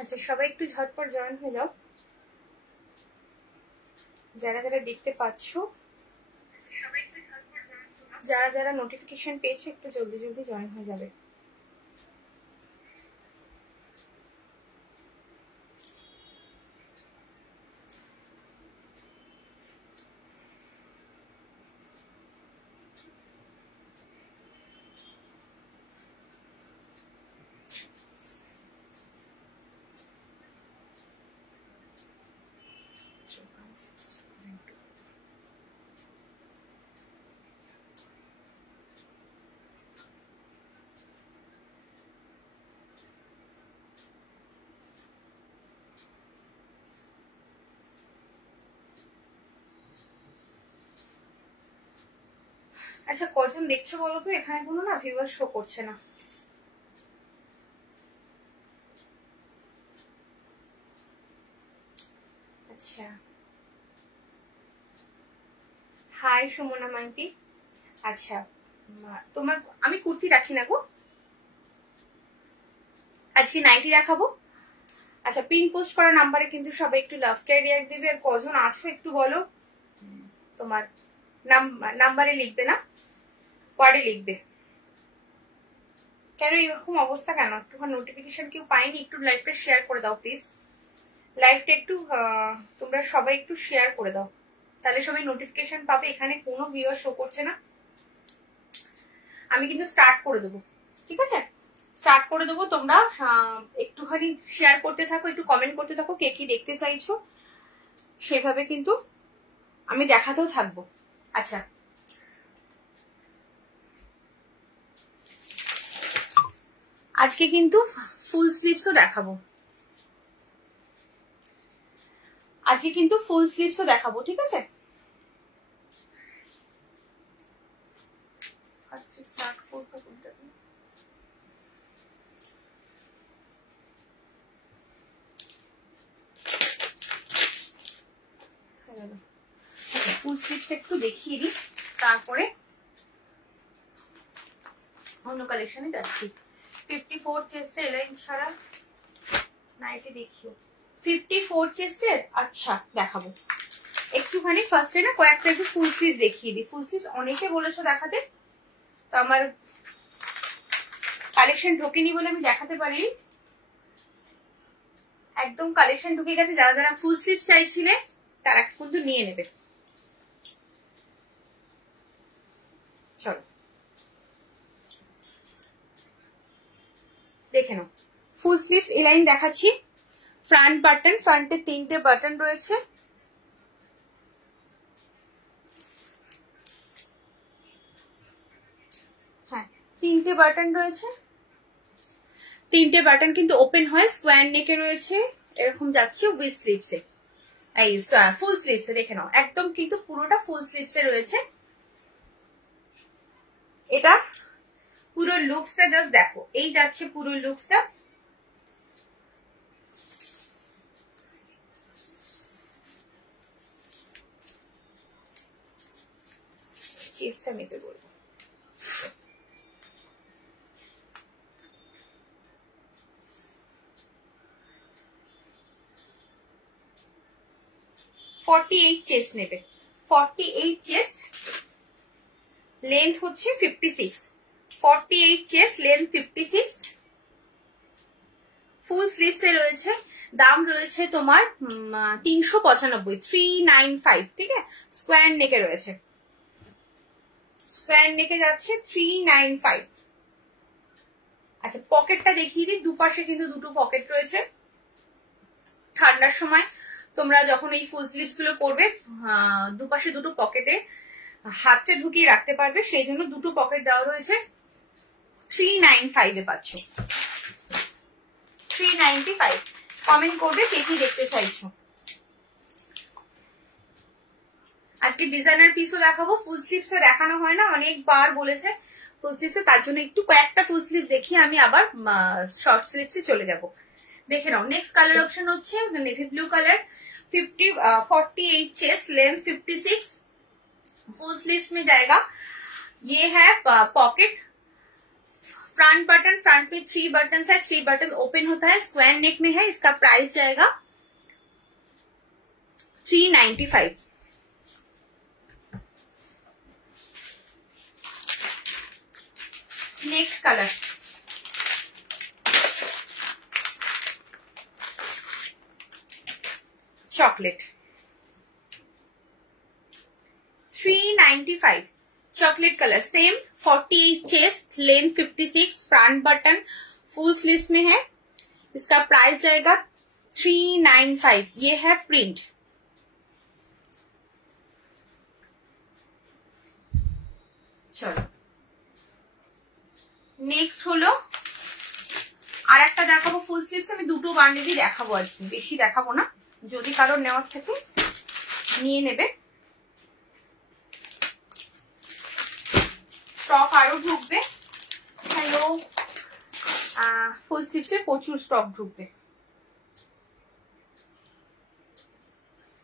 আচ্ছা, সবাই একটু ঝটপট জয়েন হয়ে যাও, যারা যারা দেখতে পাচ্ছ। যারা যারা নোটিফিকেশন পেয়েছে একটু জলদি জলদি জয়েন হয়ে যাবে। আচ্ছা, কজন দেখছো বলো তো? এখানে কোনো না ভিউয়ার শো করছে না। আচ্ছা, হাই সুমনা মাইতি। আচ্ছা, তোমার আমি কুর্তি রাখি না গো, আজকে নাইটি দেখাবো। আচ্ছা, পিন পোস্ট করা নাম্বারে কিন্তু সবাই একটু লাভ কেয়ার রিয়াক্ট দিবে। আর কজন আছো একটু বলো। তোমার নাম্বারে লিখবে না, ওয়ার্ডে লিখবে। কেন এরকম অবস্থা কেন? একটুখানি নোটিফিকেশন কেউ পাইনি? একটু লাইভটা শেয়ার করে দাও প্লিজ। লাইভটা একটু তোমরা সবাই একটু শেয়ার করে দাও, তাহলে সবাই নোটিফিকেশন পাবে। এখানে কোনো ভিউয়ার শো করছে না। আমি কিন্তু স্টার্ট করে দেবো, ঠিক আছে? স্টার্ট করে দেবো। তোমরা একটুখানি শেয়ার করতে থাকো, একটু কমেন্ট করতে থাকো কে কি দেখতে চাইছো, সেভাবে কিন্তু আমি দেখাতেও থাকবো। আচ্ছা, আজকে কিন্তু ফুল স্লিভসও দেখাবো। আজকে কিন্তু ফুল স্লিভসও দেখাবো, ঠিক আছে? ফার্স্টে স্টার্ট করবো কোনটা দিয়ে? ফুল স্লিভসটা একটু দেখিয়ে দিই, তারপরে অন্য কালেকশনে যাচ্ছি। 54 চেস্টের এলাইন ছাড়া নাইটি দেখিও। 54 চেস্টের আচ্ছা দেখাবো। একটুখানি ফার্স্টে না কয়েকটা একটু ফুল স্লিভ দেখিয়ে দিই। ফুল স্লিভ অনেকে বলেছো দেখাতে, তো আমার কালেকশন ঢোকেনি বলে আমি দেখাতে পারি। একদম কালেকশন ঢুকে গেছে। যারা যারা ফুল স্লিভ চাইছিলে তারা কিন্তু নিয়ে নেবে। চলো দেখে নাও। ফুল স্লিভস এই লাইন দেখাচ্ছি। ফ্রন্ট বাটন, ফ্রন্টে 3টে বাটন রয়েছে। হ্যাঁ, 3টে বাটন রয়েছে। 3টে বাটন কিন্তু ওপেন হয়, স্কোয়ার নেকে রয়েছে। এরকম যাচ্ছে উইথ স্লিভসে, এই ফুল স্লিভসে। দেখে নাও একদম কিন্তু পুরোটা ফুল স্লিভসে রয়েছে। এটা পুরো লুকসটা জাস্ট দেখো, এই যাচ্ছে পুরো লুকসটা। চেস্টটা মেপে বলবো। চেস্ট নেবে। 48 চেস্ট, লেন্থ হচ্ছে 56। 48 চেস্ট, লেন্থ 56। ফুল স্লিভস এ রয়েছে। দাম রয়েছে তোমার 395, 395, ঠিক আছে? স্কোয়ার নেকে রয়েছে, স্কোয়ার নেকে যাচ্ছে 395। আচ্ছা, পকেটটা দেখিয়ে দিই। দুপাশে কিন্তু দুটো পকেট রয়েছে। ঠান্ডার সময় তোমরা যখন এই ফুল স্লিভস গুলো পরবে, দুপাশে দুটো পকেটে হাতটা ঢুকিয়ে রাখতে পারবে, সেই জন্য দুটো পকেট দেওয়া রয়েছে। 395 এ পাচ্ছ। 395। কমেন্ট করবে কে কি দেখতে চাইছো। আজকে ডিজাইনার পিসও দেখাবো। ফুল স্লিভস দেখানো হয় না, অনেকবার বলেছে ফুল স্লিভস, তার জন্য একটু কয়েকটা ফুল স্লিভ দেখিয়ে আমি আবার শর্ট স্লিভসে চলে যাব। দেখে নাও। নেক্সট কালার অপশন হচ্ছে navy blue colour. 48 chest, length 56। Full sleeves में जाएगा। ये है पॉकेट, फ्रंट बटन, फ्रंट में 3 बटन है, 3 बटन ओपन होता है, स्क्वायर नेक में है। इसका प्राइस जाएगा 395। Next colour chocolate, 395 chocolate colour, same 48 chest, length 56, front button, full sleeves में है। इसका प्राइस जाएगा 395। ये है प्रिंट। चलो नेक्स्ट হলো আর একটা দেখাবো ফুল স্লিভস। আমি দুটো বান্ডেলই দেখাবো, আজকে বেশি দেখাবো না, যদি কারোর নেওয়ার থাকে নিয়ে নেবে। স্টক আরো ঢুকবে। হ্যালো, ফুল স্লিভস এর প্রচুর স্টক ঢুকবে।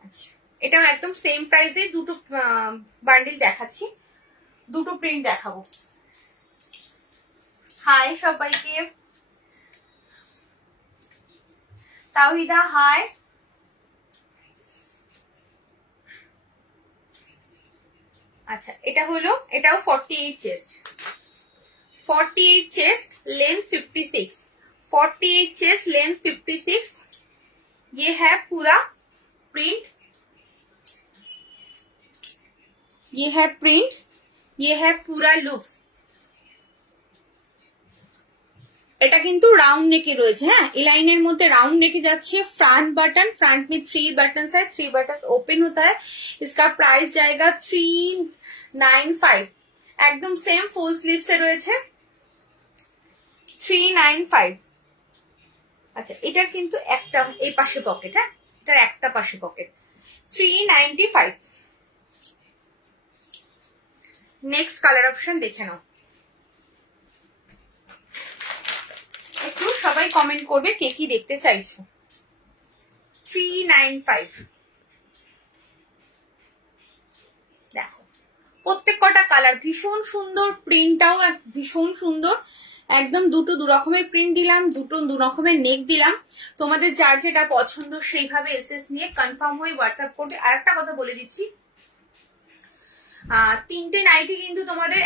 আচ্ছা, এটা একদম সেম প্রাইসে দুটো বান্ডেল দেখাচ্ছি, দুটো প্রিন্ট দেখাবো। হাই সবাইকে, তাওহিদা হাই। আচ্ছা, এটা হলো, এটাও 48 chest, 48 chest, length 56, 48 chest, length 56। ये है पूरा प्रिंट, ये है प्रिंट, ये है पूरा लुक्स। এটা কিন্তু রাউন্ড নেকে রয়েছে। হ্যাঁ, এই লাইনের মধ্যে রাউন্ড নেকে যাচ্ছে। फ्रंट बटन, फ्रंट में 3 बटन है, 3 बटन ओपन होता है। इसका प्राइस जाएगा 395। একদম সেম ফুল স্লিভস এ রয়েছে 395। আচ্ছা, এটার কিন্তু একটা এই পাশে পকেট, হ্যাঁ এটার একটা পাশে পকেট, 395। নেক্সট কালার অপশন দেখে নাও। একটু সবাই কমেন্ট করবে কে কি দেখতে চাইছো। 395 দেখো, প্রত্যেক কটা কালার ভীষণ সুন্দর, প্রিন্টটাও ভীষণ সুন্দর। একদম দুটো দু রকমের প্রিন্ট দিলাম, দুটো দু রকমের নেক দিলাম। তোমাদের যার যেটা পছন্দ সেইভাবে এসএস নিয়ে কনফার্ম হয়ে হোয়াটসঅ্যাপ করবে। আর একটা কথা বলে দিচ্ছি, 3টে নাইটি কিন্তু তোমাদের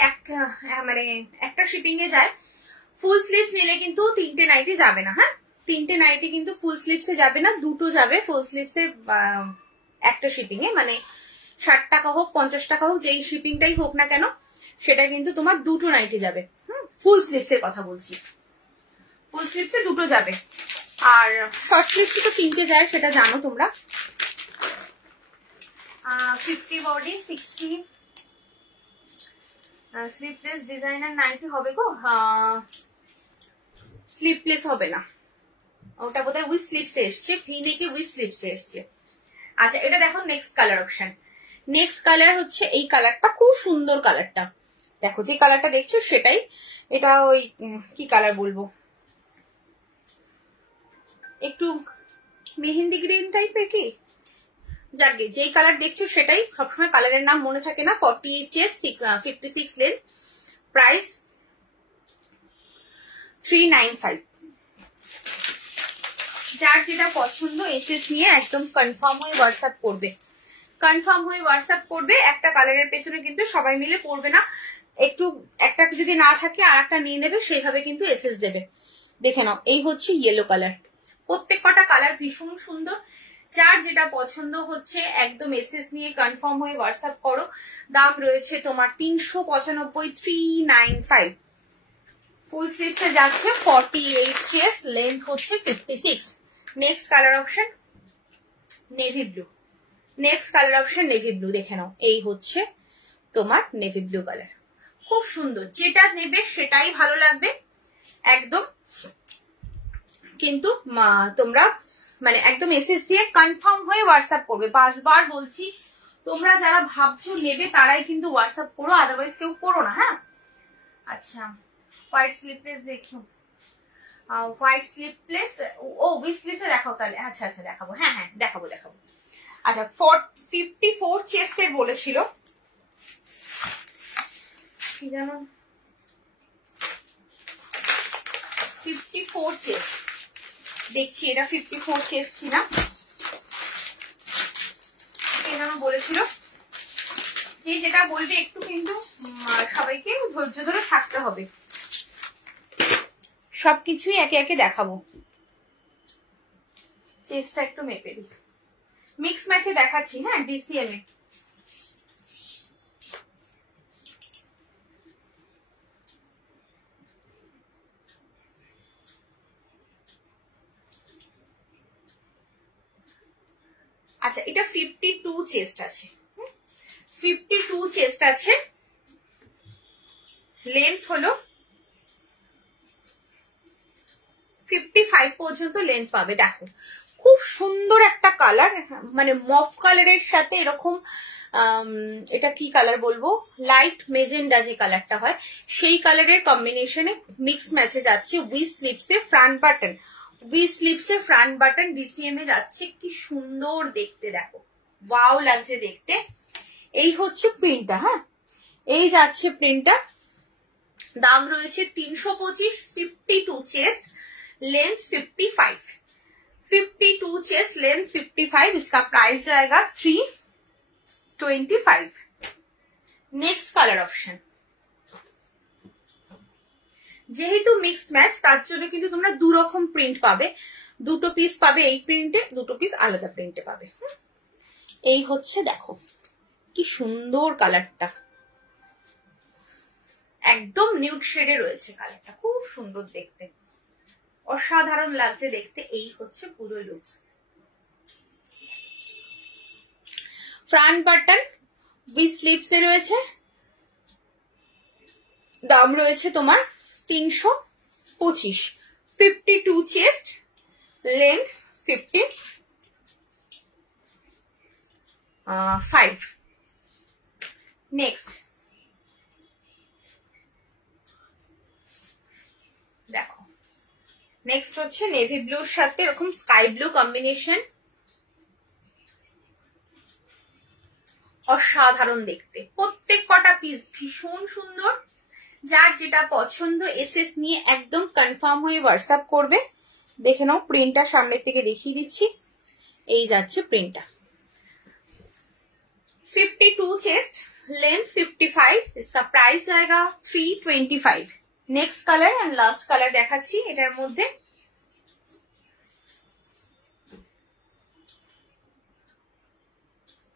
মানে একটা শিপিং এ যায়। ফুল স্লিভস নিলে কিন্তু 3টে নাইটি যাবে না। হ্যাঁ, 3টে নাইটি কিন্তু ফুল স্লিভসে যাবে না, দুটো যাবে ফুল স্লিভসে একটা শিপিং এ। মানে 60 টাকা হোক 50 টাকা হোক, যেই শিপিংটাই হোক না কেন, সেটা কিন্তু তোমার দুটো নাইটি যাবে। ফুল স্লিভস এর কথা বলছি, ফুল স্লিভসে দুটো যাবে। আর শর্ট স্লিভসে তো 3টে যায়, সেটা জানো তোমরা। 50 বডি 60 স্লিভলেস ডিজাইনার নাইটি হবে গো। স্লিভলেস হবে না, ওটা বোধহয় উইথ স্লিভসে এসছে, ভি নেকে উইথ স্লিভসে এসছে। আচ্ছা, এটা দেখো next colour option. Next colour হচ্ছে এই কালারটা, খুব সুন্দর কালারটা। দেখো যে কালারটা দেখছো সেটাই। এটা ওই কি কালার বলবো, একটু মেহেন্দি গ্রিন টাইপের কি, যাকে যেই কালার দেখছো সেটাই। সবসময় কালারের নাম মনে থাকে না। 48 চেস্ট, 56 লেন্থ, প্রাইস 395। যার যেটা পছন্দ এসএস নিয়ে একদম কনফার্ম হয়ে হোয়াটসঅ্যাপ করবে, কনফার্ম হয়ে হোয়াটসঅ্যাপ করবে। একটা কালারের পেছনে কিন্তু সবাই মিলে পড়বে না, একটু একটা যদি না থাকে আর একটা নিয়ে নেবে, সেইভাবে কিন্তু এসএস দেবে। দেখে নাও, এই হচ্ছে ইয়েলো কালার। প্রত্যেক কটা কালার ভীষণ সুন্দর। যার যেটা পছন্দ হচ্ছে একদম এসএস নিয়ে কনফার্ম হয়ে হোয়াটসঅ্যাপ করো। দাম রয়েছে তোমার 395, 395। ফুল স্লিভসে যাচ্ছে 48 চেস্ট, লেন্থ হচ্ছে 56। Next colour option navy blue. Next colour option navy blue. দেখে নাও, এই হচ্ছে তোমার নেভি ব্লু কালার। খুব সুন্দর, যেটা নেবে সেটাই ভালো লাগবে একদম। কিন্তু তোমরা মানে একদম এসএস দিয়ে কনফার্ম হয়ে হোয়াটসঅ্যাপ করবে। 5 বার বলছি, তোমরা যারা ভাবছো নেবে তারাই কিন্তু হোয়াটসঅ্যাপ করো, আদারওয়াইজ কেউ করো না। হ্যাঁ, আচ্ছা হোয়াইট স্লিভলেস দেখো, হোয়াইট স্লিভলেস। ও উইথ স্লিভসে দেখাও তাহলে। আচ্ছা আচ্ছা দেখাবো, হ্যাঁ হ্যাঁ দেখাবো দেখাবো। আচ্ছা 54 চেস্টের বলেছিল কি জানো, 54 চেস্ট, দেখছি এটা 54 চেস্ট কিনা। এখানে বলেছিল যে যেটা বলবে একটু কিন্তু সবাইকে ধৈর্য ধরে থাকতে হবে, সবকিছুই একে একে দেখাবো। চেস্টটা একটু মেপে দিই, মিক্স ম্যাচে দেখাচ্ছি। হ্যাঁ, ডিসিএম এ আচ্ছা, এটা 52 চেস্ট আছে, 52 চেস্ট আছে। লেন্থ হলো 55 পর্যন্ত লেন্থ পাবে। দেখো খুব সুন্দর একটা কালার, মানে মফ কালারের সাথে এরকম এটা কি কালার বলবো, লাইট মেজেন্ডা যে কালারটা হয় সেই কালারের কম্বিনেশনে মিক্স ম্যাচে যাচ্ছে। উই স্লিপসে ফ্রন্ট বাটন, উই স্লিপসে ফ্রন্ট বাটন ডিসিএম এ যাচ্ছে। কি সুন্দর দেখতে, দেখো ওয়াও লাগছে দেখতে। এই হচ্ছে প্রিন্টটা। হ্যাঁ, এই যাচ্ছে প্রিন্টটা। দাম রয়েছে 325। 52 চেস্ট, लेंथ 55, 52 चेस्ट, लेंथ 55। इसका प्राइस जाएगा 325। नेक्स्ट कलर ऑप्शन, যেহেতু মিক্সড ম্যাচ তার জন্য কিন্তু তোমরা দু রকম প্রিন্ট পাবে, দুটো পিস পাবে এই প্রিন্টে, দুটো পিস আলাদা প্রিন্টে পাবে। এই হচ্ছে দেখো কি সুন্দর কালারটা, একদম নিউড শেডে রয়েছে কালারটা, খুব সুন্দর দেখতে, অসাধারণ লাগছে দেখতে। এই হচ্ছে পুরো looks. Front button with sleeves এ রয়েছে, দাম রয়েছে তোমার 325। 52 চেস্ট, লেন্থ 55। নেক্সট দেখো, নেক্সট হচ্ছে নেভি ব্লুর সাথে এরকম স্কাই ব্লু কম্বিনেশন, অসাধারণ দেখতে। প্রত্যেক কটা পিস ভীষণ সুন্দর। যার যেটা পছন্দ এসএস নিয়ে একদম কনফার্ম হয়ে হোয়াটসঅ্যাপ করবে। দেখে নাও প্রিন্টটা সামনের থেকে দেখিয়ে দিচ্ছি। এই যাচ্ছে প্রিন্টটা। 52 চেস্ট, लेंथ 55। इसका प्राइस आएगा 325। Next colour and last colour দেখাচ্ছি এটার মধ্যে।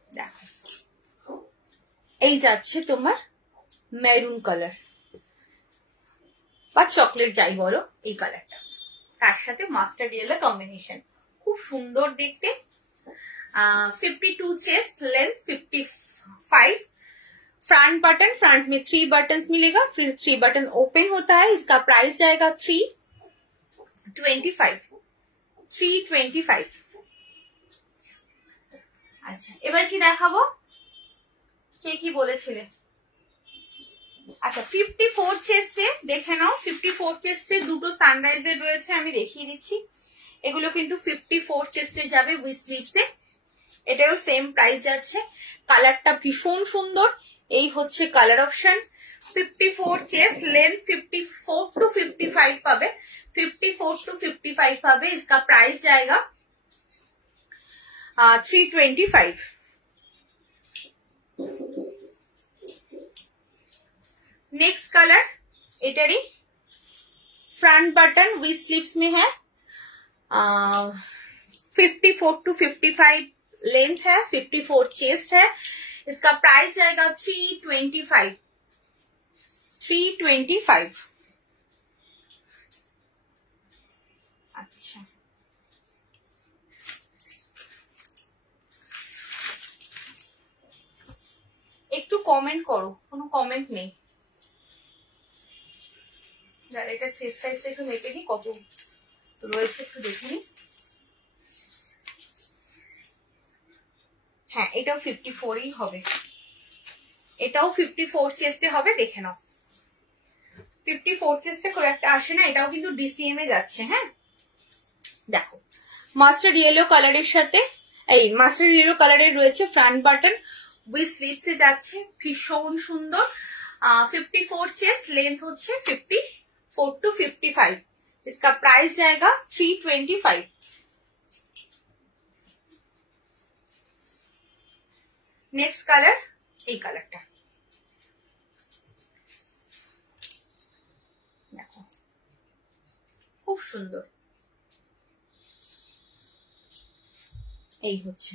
দেখো এই যাচ্ছে তোমার মেরুন কালার বা চকলেট যাই বলো, এই কালারটা তার সাথে মাস্টার্ড ইয়েলো কম্বিনেশন, খুব সুন্দর দেখতে। 52 chest, length 55। Front button, front में 3 बटन्स मिलेगा, फिर 3 बटन ओपन होता है। इसका प्राइस जाएगा 325। 325। আচ্ছা, এবার কি দেখাবো, কে কি বলেছিলে? আচ্ছা 54 চেস্টে দেখে নাও। 54 চেস্টে দুটো সানরাইজের রয়েছে, আমি দেখিয়ে দিচ্ছি। এগুলো কিন্তু 54 চেস্টে যাবে উইথ স্লিভসে। এটারও সেম প্রাইস যাচ্ছে। কালারটা ভীষণ সুন্দর। এই হচ্ছে colour option. 54 chest, length 54 to 55 পাবে। 54 टू 55 পাবে। इसका प्राइस जाएगा 325। नेक्स्ट कलर एटारी फ्रंट बटन विथ स्लीव्स में है। 54 टू 55 लेंथ है, 54 चेस्ट है। इसका प्राइस जाएगा 325। 325। अच्छा, একটু কমেন্ট করো, কোনো কমেন্ট নেই। যারা এটা চেস্ট সাইজটা একটু মেপে দিই কত রয়েছে একটু দেখে নিই। হ্যাঁ, এটাও 54ই হবে, এটাও 54 চেস্টে হবে। দেখে নাও 54 চেস্টে খুব একটা আসে না, এটাও কিন্তু ডিসিএম এ যাচ্ছে। হ্যাঁ দেখো মাস্টার্ড ইয়েলো কালারের সাথে, এই মাস্টার্ড ইয়েলো কালারের রয়েছে ফ্রন্ট বাটন উইথ স্লিভস এ যাচ্ছে, ভীষণ সুন্দর। 54 চেস্ট, লেন্থ হচ্ছে 54 টু 55। इसका प्राइस जाएगा 325। নেক্সট কালার এই কালারটা দেখো, খুব সুন্দর। এই হচ্ছে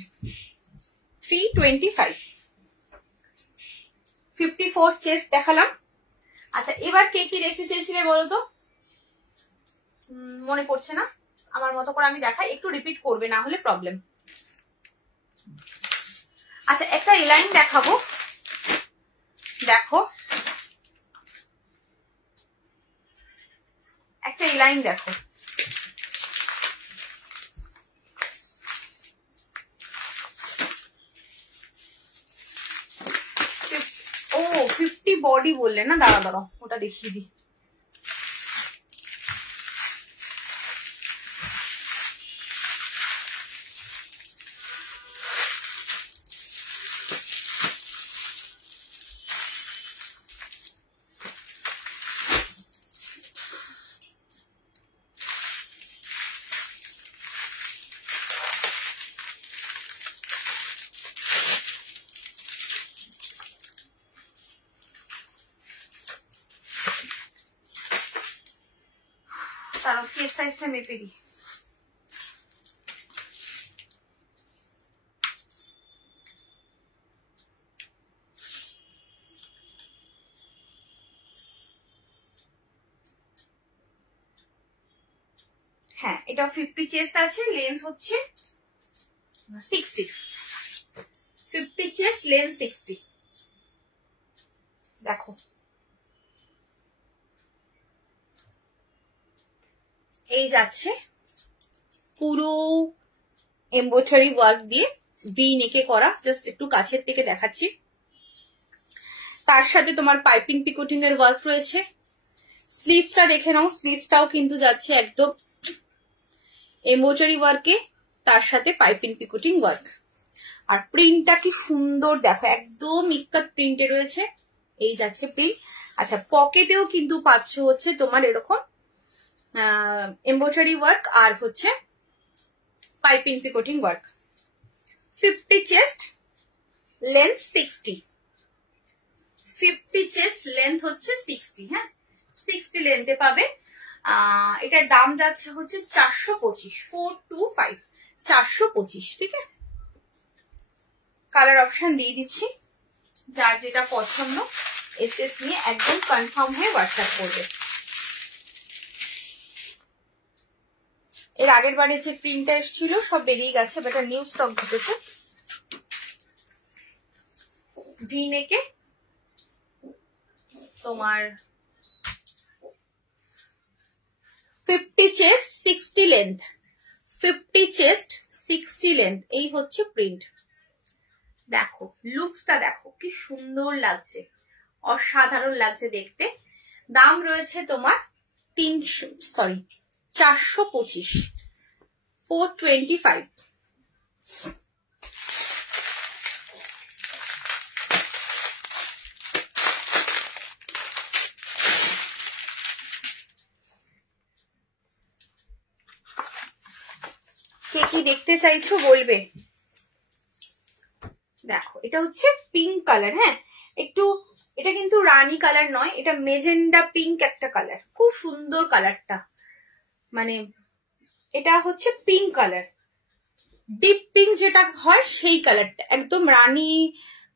325। 54 চেস্ট দেখালাম। আচ্ছা, এবার কে কি দেখতে চেয়েছিলে বলো তো? মনে পড়ছে না, আমার মতো করে আমি দেখাই, একটু রিপিট করবে, না হলে প্রবলেম। আচ্ছা, একটা এলাইন দেখাবো, দেখো একটা এলাইন দেখো, ও 50 বডি বললে না, দাঁড়া দাঁড়াও ওটা দেখিয়ে দিই। তারও চেস্ট সাইজটা মেপে দিই। হ্যাঁ, এটা 50 চেস্ট আছে, লেন্থ হচ্ছে 60। 50 চেস্ট, লেন্থ 60। দেখো এই যাচ্ছে পুরো এমব্রয়ডারি ওয়ার্ক দিয়ে ভি নেকে করা, জাস্ট একটু কাছের থেকে দেখাচ্ছি। তার সাথে তোমার পাইপিং পিকোটিং এর ওয়ার্ক রয়েছে। স্লিভসটা দেখে নাও, স্লিভসটাও কিন্তু যাচ্ছে একদম এমব্রয়ডারি ওয়ার্কে, তার সাথে পাইপিং পিকোটিং ওয়ার্ক। আর প্রিন্টটা কি সুন্দর দেখো, একদম ইক্কাত প্রিন্টে রয়েছে। এই যাচ্ছে প্রিন্ট। আচ্ছা, পকেটেও কিন্তু পাচ্ছ হচ্ছে তোমার এরকম এমব্রয়ডারি ওয়ার্ক আর হচ্ছে piping picoting work. 50 chest, length 60। 50 chest, length হচ্ছে 60। হ্যাঁ, 60 লেন্থে পাবে। এটার দাম যাচ্ছে হচ্ছে 425। 425, 425। ঠিক আছে, কালার অপশন দিয়ে দিচ্ছি, যার যেটা পছন্দ এসএস নিয়ে একদম কনফার্ম হয়ে হোয়াটসঅ্যাপ করবে। এর আগের বারে যে প্রিন্টটা এসেছিল সব বেরিয়ে গেছে, বাট নিউ স্টক ঢুকেছে। ভি নেকে তোমার 50 চেস্ট 60 লেন্থ, 50 চেস্ট 60 লেন্থ। এই হচ্ছে প্রিন্ট। দেখো লুকসটা দেখো কি সুন্দর লাগছে, অসাধারণ লাগছে দেখতে। দাম রয়েছে তোমার 425, 425। কে কি দেখতে চাইছো বলবে। দেখো এটা হচ্ছে পিঙ্ক কালার। হ্যাঁ, একটু এটা কিন্তু রানী কালার নয়, এটা মেজেন্ডা পিঙ্ক একটা কালার, খুব সুন্দর কালারটা। মানে এটা হচ্ছে পিঙ্ক কালার, ডিপ পিঙ্ক যেটা হয় সেই কালারটা, একদম রানী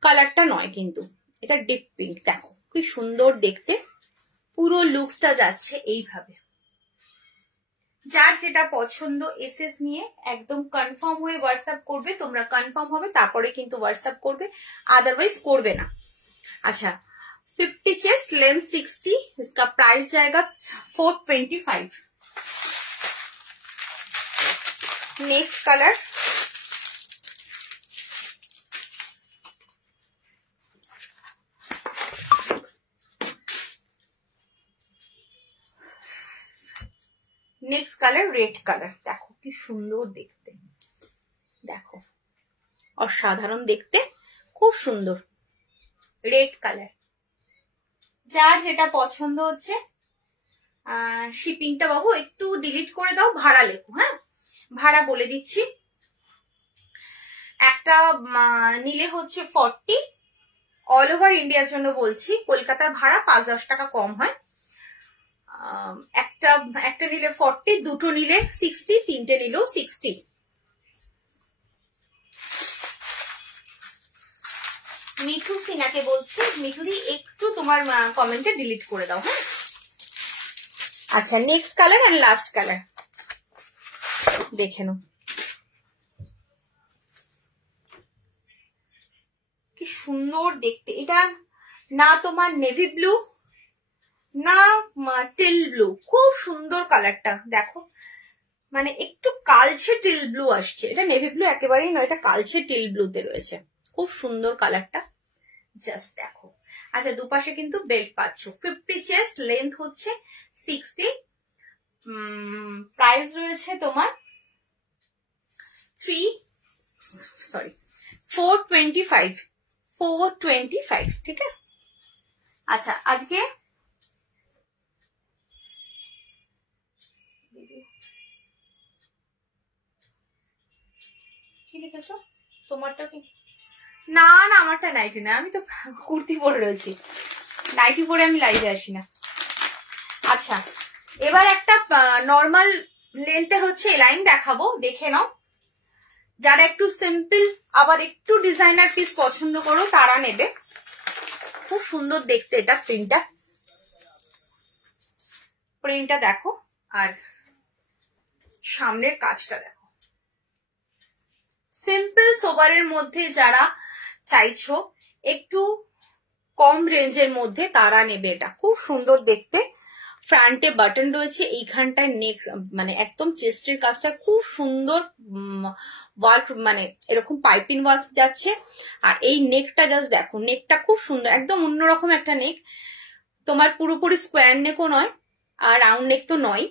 কালারটা নয় কিন্তু, এটা ডিপ পিঙ্ক। দেখো কি সুন্দর দেখতে, পুরো লুকসটা যাচ্ছে এইভাবে। যার যেটা পছন্দ এসএস নিয়ে একদম কনফার্ম হয়ে হোয়াটসঅ্যাপ করবে। তোমরা কনফার্ম হবে তারপরে কিন্তু হোয়াটসঅ্যাপ করবে, আদারওয়াইজ করবে না। अच्छा 50 चेस्ट, लेंथ 60, इसका प्राइस जाएगा 425। Next colour next colour red colour. देखो कि सुंदर देखते, देखो असाधारण देखते, खूब सुंदर रेड कलर। যার যেটা পছন্দ হচ্ছে শিপিংটা বাবু একটু ডিলিট করে দাও, ভাড়া লেখো। হ্যাঁ, ভাড়া বলে দিচ্ছি। একটা নিলে হচ্ছে 40, অল ওভার ইন্ডিয়ার জন্য বলছি। কলকাতার ভাড়া 5-10 টাকা কম হয়। একটা নিলে 40, দুটো নিলে 60, তিনটে নিলেও 60। মিঠু সিনাকে বলছি, মিঠুদি একটু তোমার কমেন্টে ডিলিট করে দাও। হ্যাঁ, আচ্ছা, next colour and last colour দেখে নাও। কি সুন্দর দেখতে এটা, না তোমার নেভি ব্লু না টিল ব্লু, খুব সুন্দর কালারটা দেখো, মানে একটু কালচে টিল ব্লু আসছে। এটা নেভি ব্লু একেবারেই নয়, এটা কালচে টিল ব্লুতে রয়েছে। খুব সুন্দর কালারটা, জাস্ট দেখো। আচ্ছা, দুপাশে কিন্তু বেল্ট পাচ্ছ। 50 চেস্ট, লেন্থ হচ্ছে 60, প্রাইস রয়েছে তোমার 425। ঠিক আছে। আচ্ছা, আজকে কি লিখেছো তোমারটা? কি না না, আমারটা নাইটি না, আমি তো কুর্তি পরে রয়েছি, নাইটি পরে আমি লাইভে আসি না। আচ্ছা, এবার একটা নর্মাল লেন্থের হচ্ছে লাইন দেখাবো, দেখে নাও। যারা একটু সিম্পল আবার একটু ডিজাইনার পিস পছন্দ করো তারা নেবে। খুব সুন্দর দেখতে এটা, প্রিন্টটা দেখো আর সামনের কাজটা দেখো। সিম্পল সোবারের মধ্যে যারা চাইছো একটু কম রেঞ্জের মধ্যে তারা নেবে। এটা খুব সুন্দর দেখতে, ফ্রন্টে বাটন রয়েছে, এইখানটায় নেক মানে একদম চেস্টের কাজটা খুব সুন্দর ওয়ার্ক, মানে এরকম পাইপিং ওয়ার্ক যাচ্ছে। আর এই নেকটা জাস্ট দেখো, নেকটা খুব সুন্দর, একদম অন্যরকম একটা নেক। তোমার পুরোপুরি স্কোয়ার নেকও নয় আর রাউন্ড নেক তো নয়।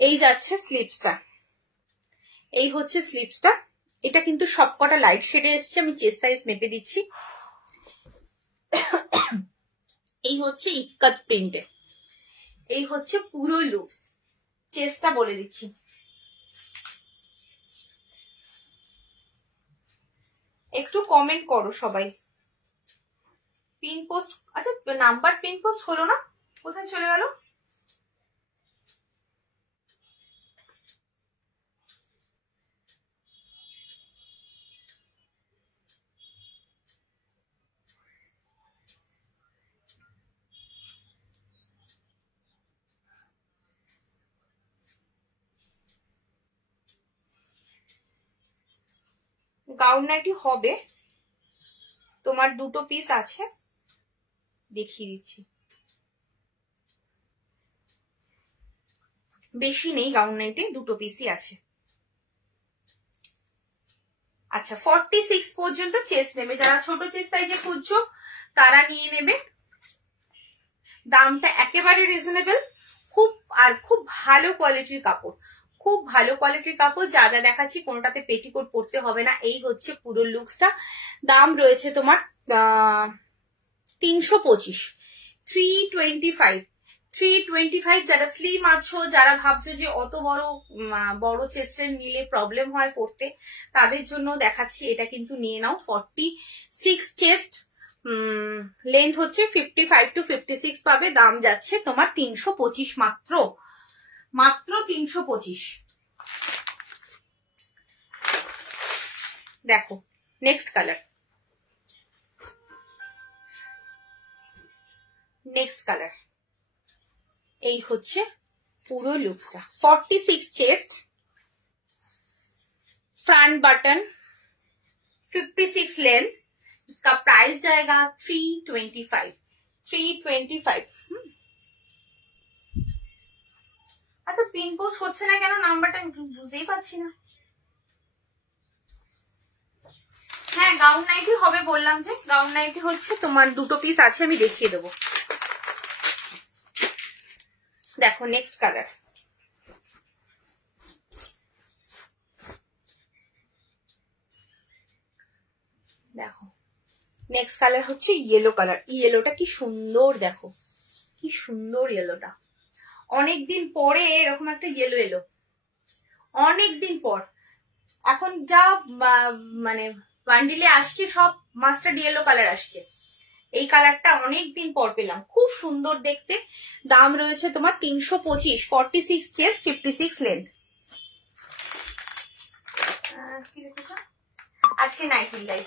এই যাচ্ছে স্লিপসটা, এই হচ্ছে স্লিপসটা। এটা কিন্তু সবকটা লাইট শেডে এসছে, আমি চেস্ট সাইজ মেপে দিচ্ছি। এই হচ্ছে ইক্কাত প্রিন্টে, এই হচ্ছে পুরো লুকস। চেস্টটা বলে দিচ্ছি, একটু কমেন্ট করো সবাই। পিন পোস্ট, আচ্ছা নাম্বার পিন পোস্ট হলো না, কোথায় চলে গেল? গাউন নাইটি হবে তোমার, দুটো পিস আছে, দেখিয়ে দিচ্ছি। বেশি নেই গাউন নাইটি, দুটো পিসই আছে। আচ্ছা, 46 পর্যন্ত চেস্ট নেবে। যারা ছোট চেস্ট সাইজে খুঁজছো তারা নিয়ে নেবে। দামটা একেবারে রিজনেবল, খুব ভালো কোয়ালিটির কাপড়, খুব ভালো কোয়ালিটির কাপড়। যা যা দেখাচ্ছি কোনোটাতে পেটিকোট পরতে হবে না। এই হচ্ছে পুরো লুকসটা। দাম রয়েছে তোমার 325, 325। যারা স্লিম আছো, যারা ভাবছো যে অত বড় চেস্টের নিলে প্রবলেম হয় পড়তে, তাদের জন্য দেখাচ্ছি, এটা কিন্তু নিয়ে নাও। 46 চেস্ট, লেন্থ হচ্ছে 55 to 56 পাবে। দাম যাচ্ছে তোমার 325, মাত্র 325। দেখো নেক্সট কালার, এই হচ্ছে পুরো লুকসটা। 46 চেস্ট, फ्रंट बटन, 56 लेंथ। इसका प्राइस जाएगा 325। আচ্ছা, পিন পোস্ট হচ্ছে না কেন? নাম্বারটা বুঝতেই পারছি না। হ্যাঁ, গাউন নাইটি হবে বললাম যে, গাউন নাইটি হচ্ছে তোমার দুটো পিস আছে, আমি দেখিয়ে দেবো। দেখো নেক্সট কালার, দেখো নেক্সট কালার হচ্ছে ইয়েলো কালার। ইয়েলোটা কি সুন্দর, দেখো কি সুন্দর ইয়েলোটা, অনেকদিন পরে এরকম একটা ইয়েলো এলো, অনেকদিন পর। এখন যা মানে বান্ডিলে আসছে সব মাস্টার্ড ইয়েলো কালার আসছে, এই কালারটা অনেকদিন পর পেলাম, খুব সুন্দর দেখতে। দাম রয়েছে তোমার 325, 46 চেস্ট, 56 লেন্থ। কি দেখেছ আজকে নাইটির লাইফ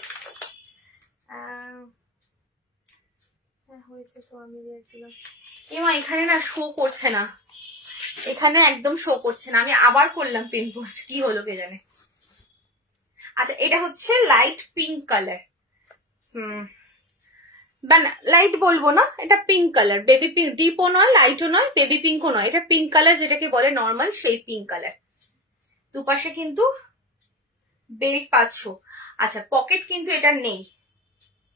হয়েছে তো আমি এমা এখানে না শো করছে না, এখানে একদম শো করছে না, আমি আবার করলাম পিন পোস্ট, কি হলো কে জানে। আচ্ছা এটা হচ্ছে লাইট পিঙ্ক কালার, লাইট বলবো না, এটা পিঙ্ক কালার, বেবি পিঙ্ক, ডিপও নয় লাইটও নয় বেবি পিঙ্কও নয়, এটা পিঙ্ক কালার যেটাকে বলে নর্মাল সেই পিঙ্ক কালার। দুপাশে কিন্তু বেল্ট পাচ্ছ। আচ্ছা পকেট কিন্তু এটা নেই,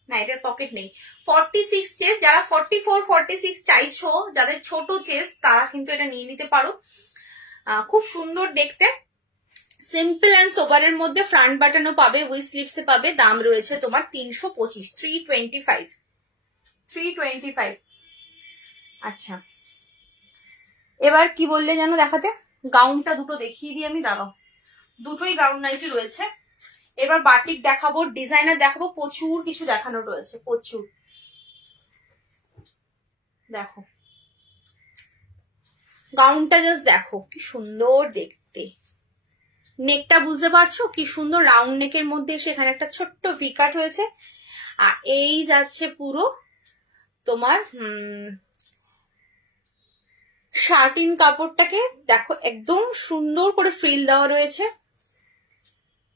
না এটার পকেট নেই। 46 চেস্ট, যারা 44 46 চাইছো, যাদের ছোট চেস্ট তারা কিন্তু এটা নিয়ে নিতে পারো, খুব সুন্দর দেখতে, সিম্পল অ্যান্ড সোবারের মধ্যে ফ্রন্ট বাটনও পাবে, উইথ স্লিভসে পাবে। দাম রয়েছে তোমার 325, 325। আচ্ছা এবার কি বললে যেন দেখাতে, গাউনটা দুটো দেখিয়ে দিই আমি, দাঁড়াও, দুটোই গাউন নাইটি রয়েছে। এবার বাটিক দেখাবো, ডিজাইনার দেখাবো, প্রচুর কিছু দেখানো রয়েছে, প্রচুর। দেখো গাউনটা জাস্ট দেখো কি সুন্দর দেখতে, নেকটা বুঝতে পারছো কি সুন্দর রাউন্ড নেকের মধ্যে সেখানে একটা ছোট্ট ভিকাট হয়েছে, আর এই যাচ্ছে পুরো তোমার শার্টিন কাপড়টাকে দেখো একদম সুন্দর করে ফ্রিল দেওয়া রয়েছে।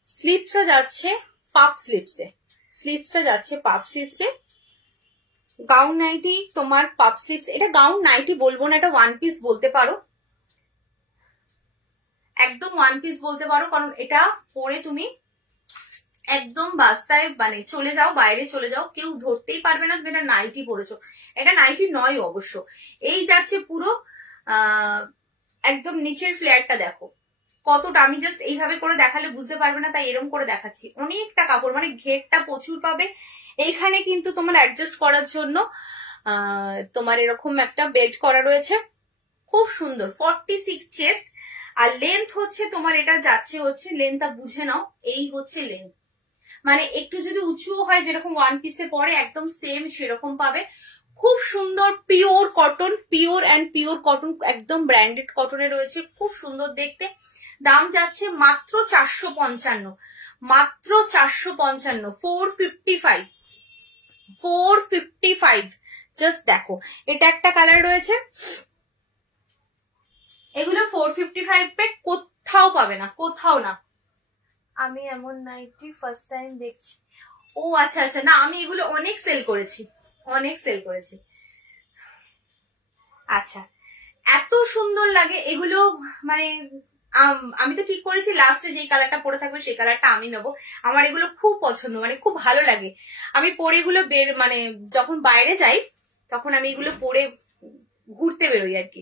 স্লিভসটা যাচ্ছে পাপ স্লিভসে, স্লিভসটা যাচ্ছে পাপ স্লিভসে। গাউন নাইটি তোমার পাপ স্লিভস, এটা গাউন নাইটি বলবো না, এটা ওয়ান পিস বলতে পারো, একদম ওয়ান পিস বলতে পারো, কারণ এটা পরে তুমি একদম বাস্তায় মানে চলে যাও, বাইরে চলে যাও, কেউ ধরতেই পারবে না তুমি এটা নাইটি পরেছো। এটা নাইটি নয় অবশ্য। এই যাচ্ছে পুরো একদম নিচের ফ্লেয়ারটা দেখো কতটা, আমি জাস্ট এইভাবে করে দেখালে বুঝতে পারবে না তাই এরকম করে দেখাচ্ছি। অনেকটা কাপড়, মানে ঘেরটা প্রচুর পাবে। এইখানে কিন্তু তোমার অ্যাডজাস্ট করার জন্য তোমার এরকম একটা বেল্ট করা রয়েছে, খুব সুন্দর। 46 চেস্ট, আর লেন্থ হচ্ছে তোমার এটা যাচ্ছে হচ্ছে, লেন্থটা বুঝে নাও, এই হচ্ছে লেন্থ, মানে একটু যদি উঁচুও হয় যেরকম ওয়ান পিসে পরে একদম সেম সেরকম পাবে। খুব সুন্দর pure cotton, pure and pure cotton, একদম ব্র্যান্ডেড কটনে রয়েছে, খুব সুন্দর দেখতে। দাম যাচ্ছে মাত্র 455, মাত্র 455, 455, 455। জাস্ট দেখো এটা একটা কালার রয়েছে, এগুলো 455 কোথাও পাবে না, কোথাও না। আমি এমন নাইটি ফার্স্ট টাইম দেখছি। ও আচ্ছা আচ্ছা, না আমি এগুলো অনেক সেল করেছি, অনেক সেল করেছি। আচ্ছা এত সুন্দর লাগে এগুলো, মানে আমি তো ঠিক করেছি লাস্টে যে কালারটা পরে থাকবে সেই কালারটা আমি নেবো। আমার এগুলো খুব পছন্দ, মানে খুব ভালো লাগে। আমি পরে এগুলো মানে যখন বাইরে যাই তখন আমি এগুলো পরে ঘুরতে বেরোই আর কি,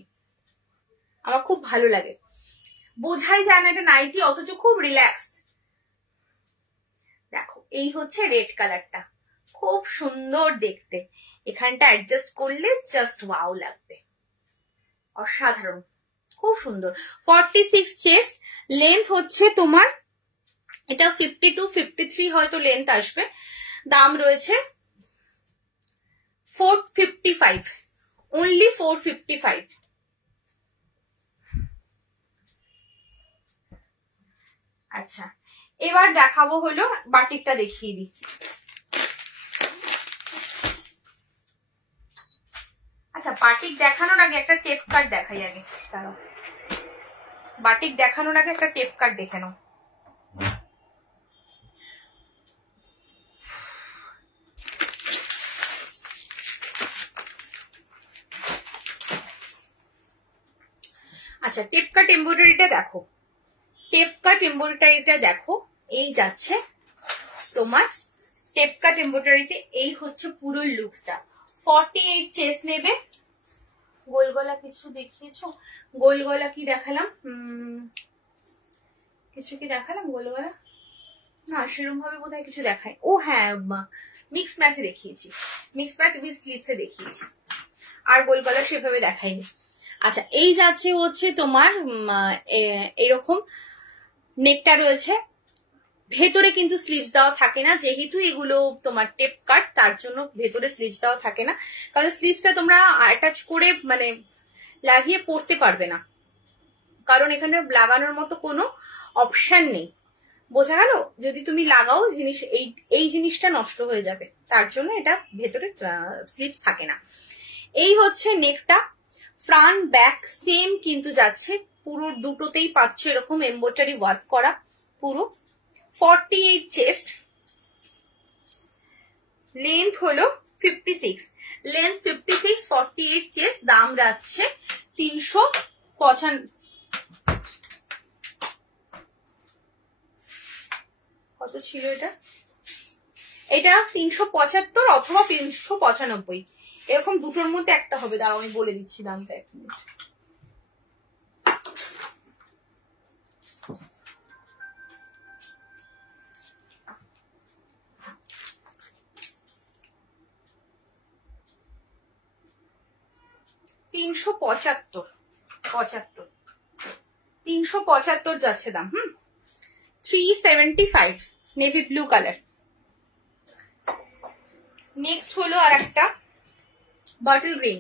আমার খুব ভালো লাগে। বোঝাই যায় না এটা নাইটি, অথচ খুব রিল্যাক্স। দেখো এই হচ্ছে রেড কালারটা, খুব সুন্দর দেখতে, এখানটা অ্যাডজাস্ট করলে জাস্ট ওয়াও লাগবে, অসাধারণ, খুব সুন্দর। 46 চেস্ট, লেন্থ হচ্ছে তোমার এটা 52 53 হয়তো লেন্থ আসবে। দাম রয়েছে 455, অনলি 455। আচ্ছা এবার দেখাবো হলো বাটিকটা, দেখিয়ে দিই। আচ্ছা বাটিক দেখানোর আগে একটা টেপ কার্ড দেখাই আগে, দাঁড়াও, বাটিক দেখানোর আগে একটা টেপ কার্ড দেখে নাও। আচ্ছা টেপ কাট এমব্রয়ডারিটা দেখো, টেপ কাট এমব্রয়ডারিটা দেখো, এই যাচ্ছে তোমার টেপ কাট এমব্রয়ডারিতে, এই হচ্ছে পুরো লুকসটা। 48 চেস্ট নেবে। গোল গলা কিছু দেখিয়েছো, গোল গলা কি দেখালাম, কিছু কি দেখালাম গোল গলা, না সেরকম ভাবে বোধহয় কিছু দেখায়। ও হ্যাঁ মিক্স ম্যাচে দেখিয়েছি, মিক্স ম্যাচ উইথ স্লিভসে দেখিয়েছি, আর গোল গলা সেভাবে দেখাইনি। আচ্ছা এই যাচ্ছে হচ্ছে তোমার এরকম নেকটা রয়েছে, ভেতরে কিন্তু স্লিভস দেওয়া থাকে না, যেহেতু এগুলো তোমার টেপ কাট তার জন্য ভেতরে স্লিভস দেওয়া থাকে না, কারণ স্লিভসটা তোমরা অ্যাটাচ করে মানে লাগিয়ে পরতে পারবে না, কারণ এখানে লাগানোর মতো কোনো অপশন নেই। বোঝা গেল? যদি তুমি লাগাও জিনিস এই জিনিসটা নষ্ট হয়ে যাবে, তার জন্য এটা ভেতরে স্লিভস থাকে না। এই হচ্ছে নেকটা, ফ্রন্ট ব্যাক সেম কিন্তু যাচ্ছে, পুরো দুটোতেই পাচ্ছ এরকম এমব্রয়ডারি ওয়ার্ক করা পুরো। 48 চেস্ট, লেন্থ হলো 56, লেন্থ 56, 48 চেস্ট, দাম যাচ্ছে 355। কত ছিল এটা? এটা 375 অথবা 395, এরকম দুটোর মধ্যে একটা হবে। দাঁড়াও আমি বলে দিচ্ছি দামটা, 1 মিনিট। $375 যাচ্ছে দাম। 375, নেভি ব্লু কালার। নেক্সট হলো আর একটা বটল গ্রিন,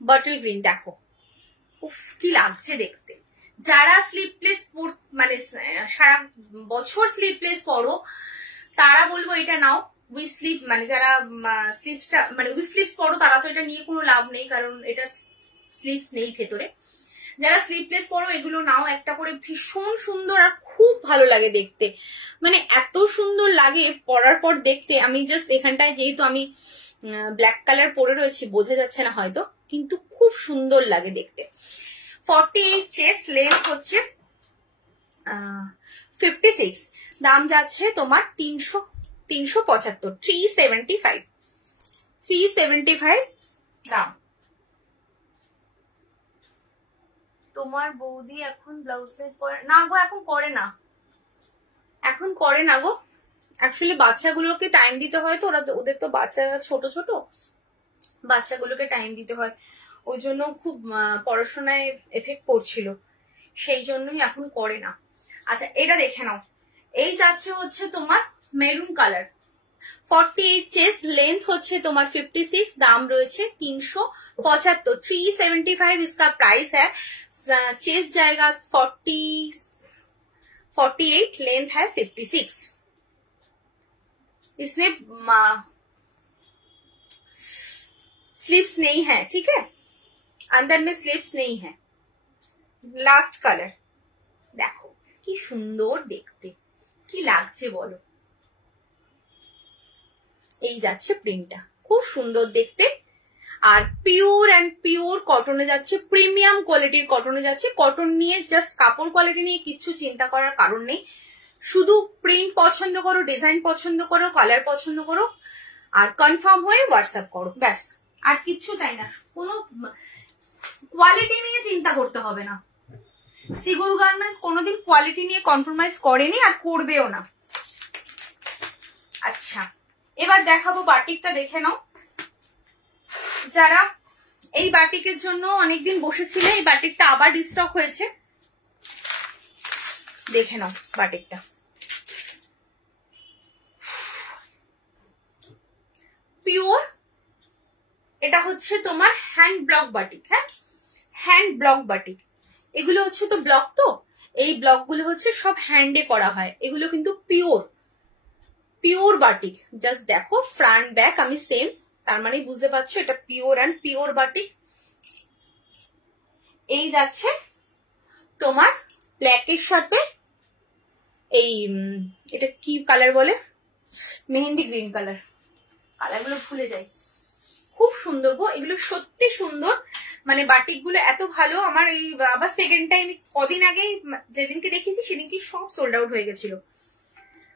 বটল গ্রিন দেখো, উফ কি লাগছে দেখতে। যারা স্লিপলেস মানে সারা বছর স্লিপলেস পরো তারা বলবো এটা নাও। উইথ স্লিপ মানে যারা স্লিপসটা মানে উইথ স্লিপস পরো তারা তো এটা নিয়ে কোনো লাভ নেই, কারণ এটা স্লিপস নেই ভেতরে। যারা স্লিপলেস পরো এগুলো নাও একটা করে, ভীষণ সুন্দর আর খুব ভালো লাগে দেখতে, মানে এত সুন্দর লাগে পরার পর দেখতে। আমি জাস্ট এখানটায় যেহেতু আমি ব্ল্যাক কালার পরে রয়েছি বোঝা যাচ্ছে না হয়তো, কিন্তু খুব সুন্দর লাগে দেখতে। 48 চেস্ট, লেন্থ হচ্ছে 56, দাম যাচ্ছে তোমার 375, 375 দাম। তোমার বৌদি এখন ব্লাউজ পরে না গো? এখন করে না, এখন করে না গো। অ্যাকচুয়ালি বাচ্চাগুলোকে টাইম দিতে হয় তো, ওদের তো বাচ্চা ছোট ছোট, বাচ্চাগুলোকে টাইম দিতে হয়, ওই জন্য খুব পড়াশোনায় এফেক্ট পড়ছিল, সেই জন্যই এখন করে না। আচ্ছা এটা দেখে নাও, এই যাচ্ছে হচ্ছে তোমার মেরুন কালার, 48 চেস্ট, লেন্থ হচ্ছে তোমার 56, দাম রয়েছে 375, 375 इसका प्राइस है। चेस्ट जाएगा 48, लेंथ है 56। इसमें स्लीव्स नहीं है, ठीक है, अंदर में स्लीव्स नहीं है। लास्ट कलर देखो কি সুন্দর দেখতে, কি লাগছে বলো। এই যাচ্ছে প্রিন্টটা, খুব সুন্দর দেখতে, আর পিওর অ্যান্ড পিওর কটনে যাচ্ছে, প্রিমিয়াম কোয়ালিটির কটনে যাচ্ছে। কটন নিয়ে জাস্ট কাপড় কোয়ালিটি নিয়ে কিচ্ছু চিন্তা করার কারণ নেই, শুধু প্রিন্ট পছন্দ করো, ডিজাইন পছন্দ করো, কালার পছন্দ করো, আর কনফার্ম হয়ে হোয়াটসঅ্যাপ করো, ব্যাস, আর কিচ্ছু চাই না। কোনো কোয়ালিটি নিয়ে চিন্তা করতে হবে না। সিগুর গার্মেন্টস কোনোদিন কোয়ালিটি নিয়ে কম্প্রোমাইজ করেনি আর করবেও না। আচ্ছা এবার দেখাবো বাটিকটা, দেখে নাও। যারা এই বাটিকের জন্য অনেকদিন বসেছিলে, এই বাটিকটা আবার রিস্টক হয়েছে, দেখে নাও বাটিকটা। পিওর, এটা হচ্ছে তোমার হ্যান্ড ব্লক বাটিক, হ্যাঁ হ্যান্ড ব্লক বাটিক। এগুলো হচ্ছে তো ব্লক, তো এই ব্লক গুলো হচ্ছে সব হ্যান্ডে করা হয়, এগুলো কিন্তু পিওর পিওর বাটিক। জাস্ট দেখো ফ্রন্ট ব্যাক আমি সেম, তার মানে বুঝতে পারছো এটা পিওর অ্যান্ড পিওর বাটিক। এই যাচ্ছে তোমার ব্ল্যাকের সাথে এই এটা কি কালার বলে, মেহেন্দি গ্রিন কালার, কালারগুলো ভুলে যাই, খুব সুন্দর গো এগুলো, সত্যি সুন্দর, মানে বাটিক গুলো এত ভালো। আমার এই আবার সেকেন্ড টাইম কদিন আগেই যেদিনকে দেখেছি সেদিনকে সব সোল্ড আউট হয়ে গেছিল,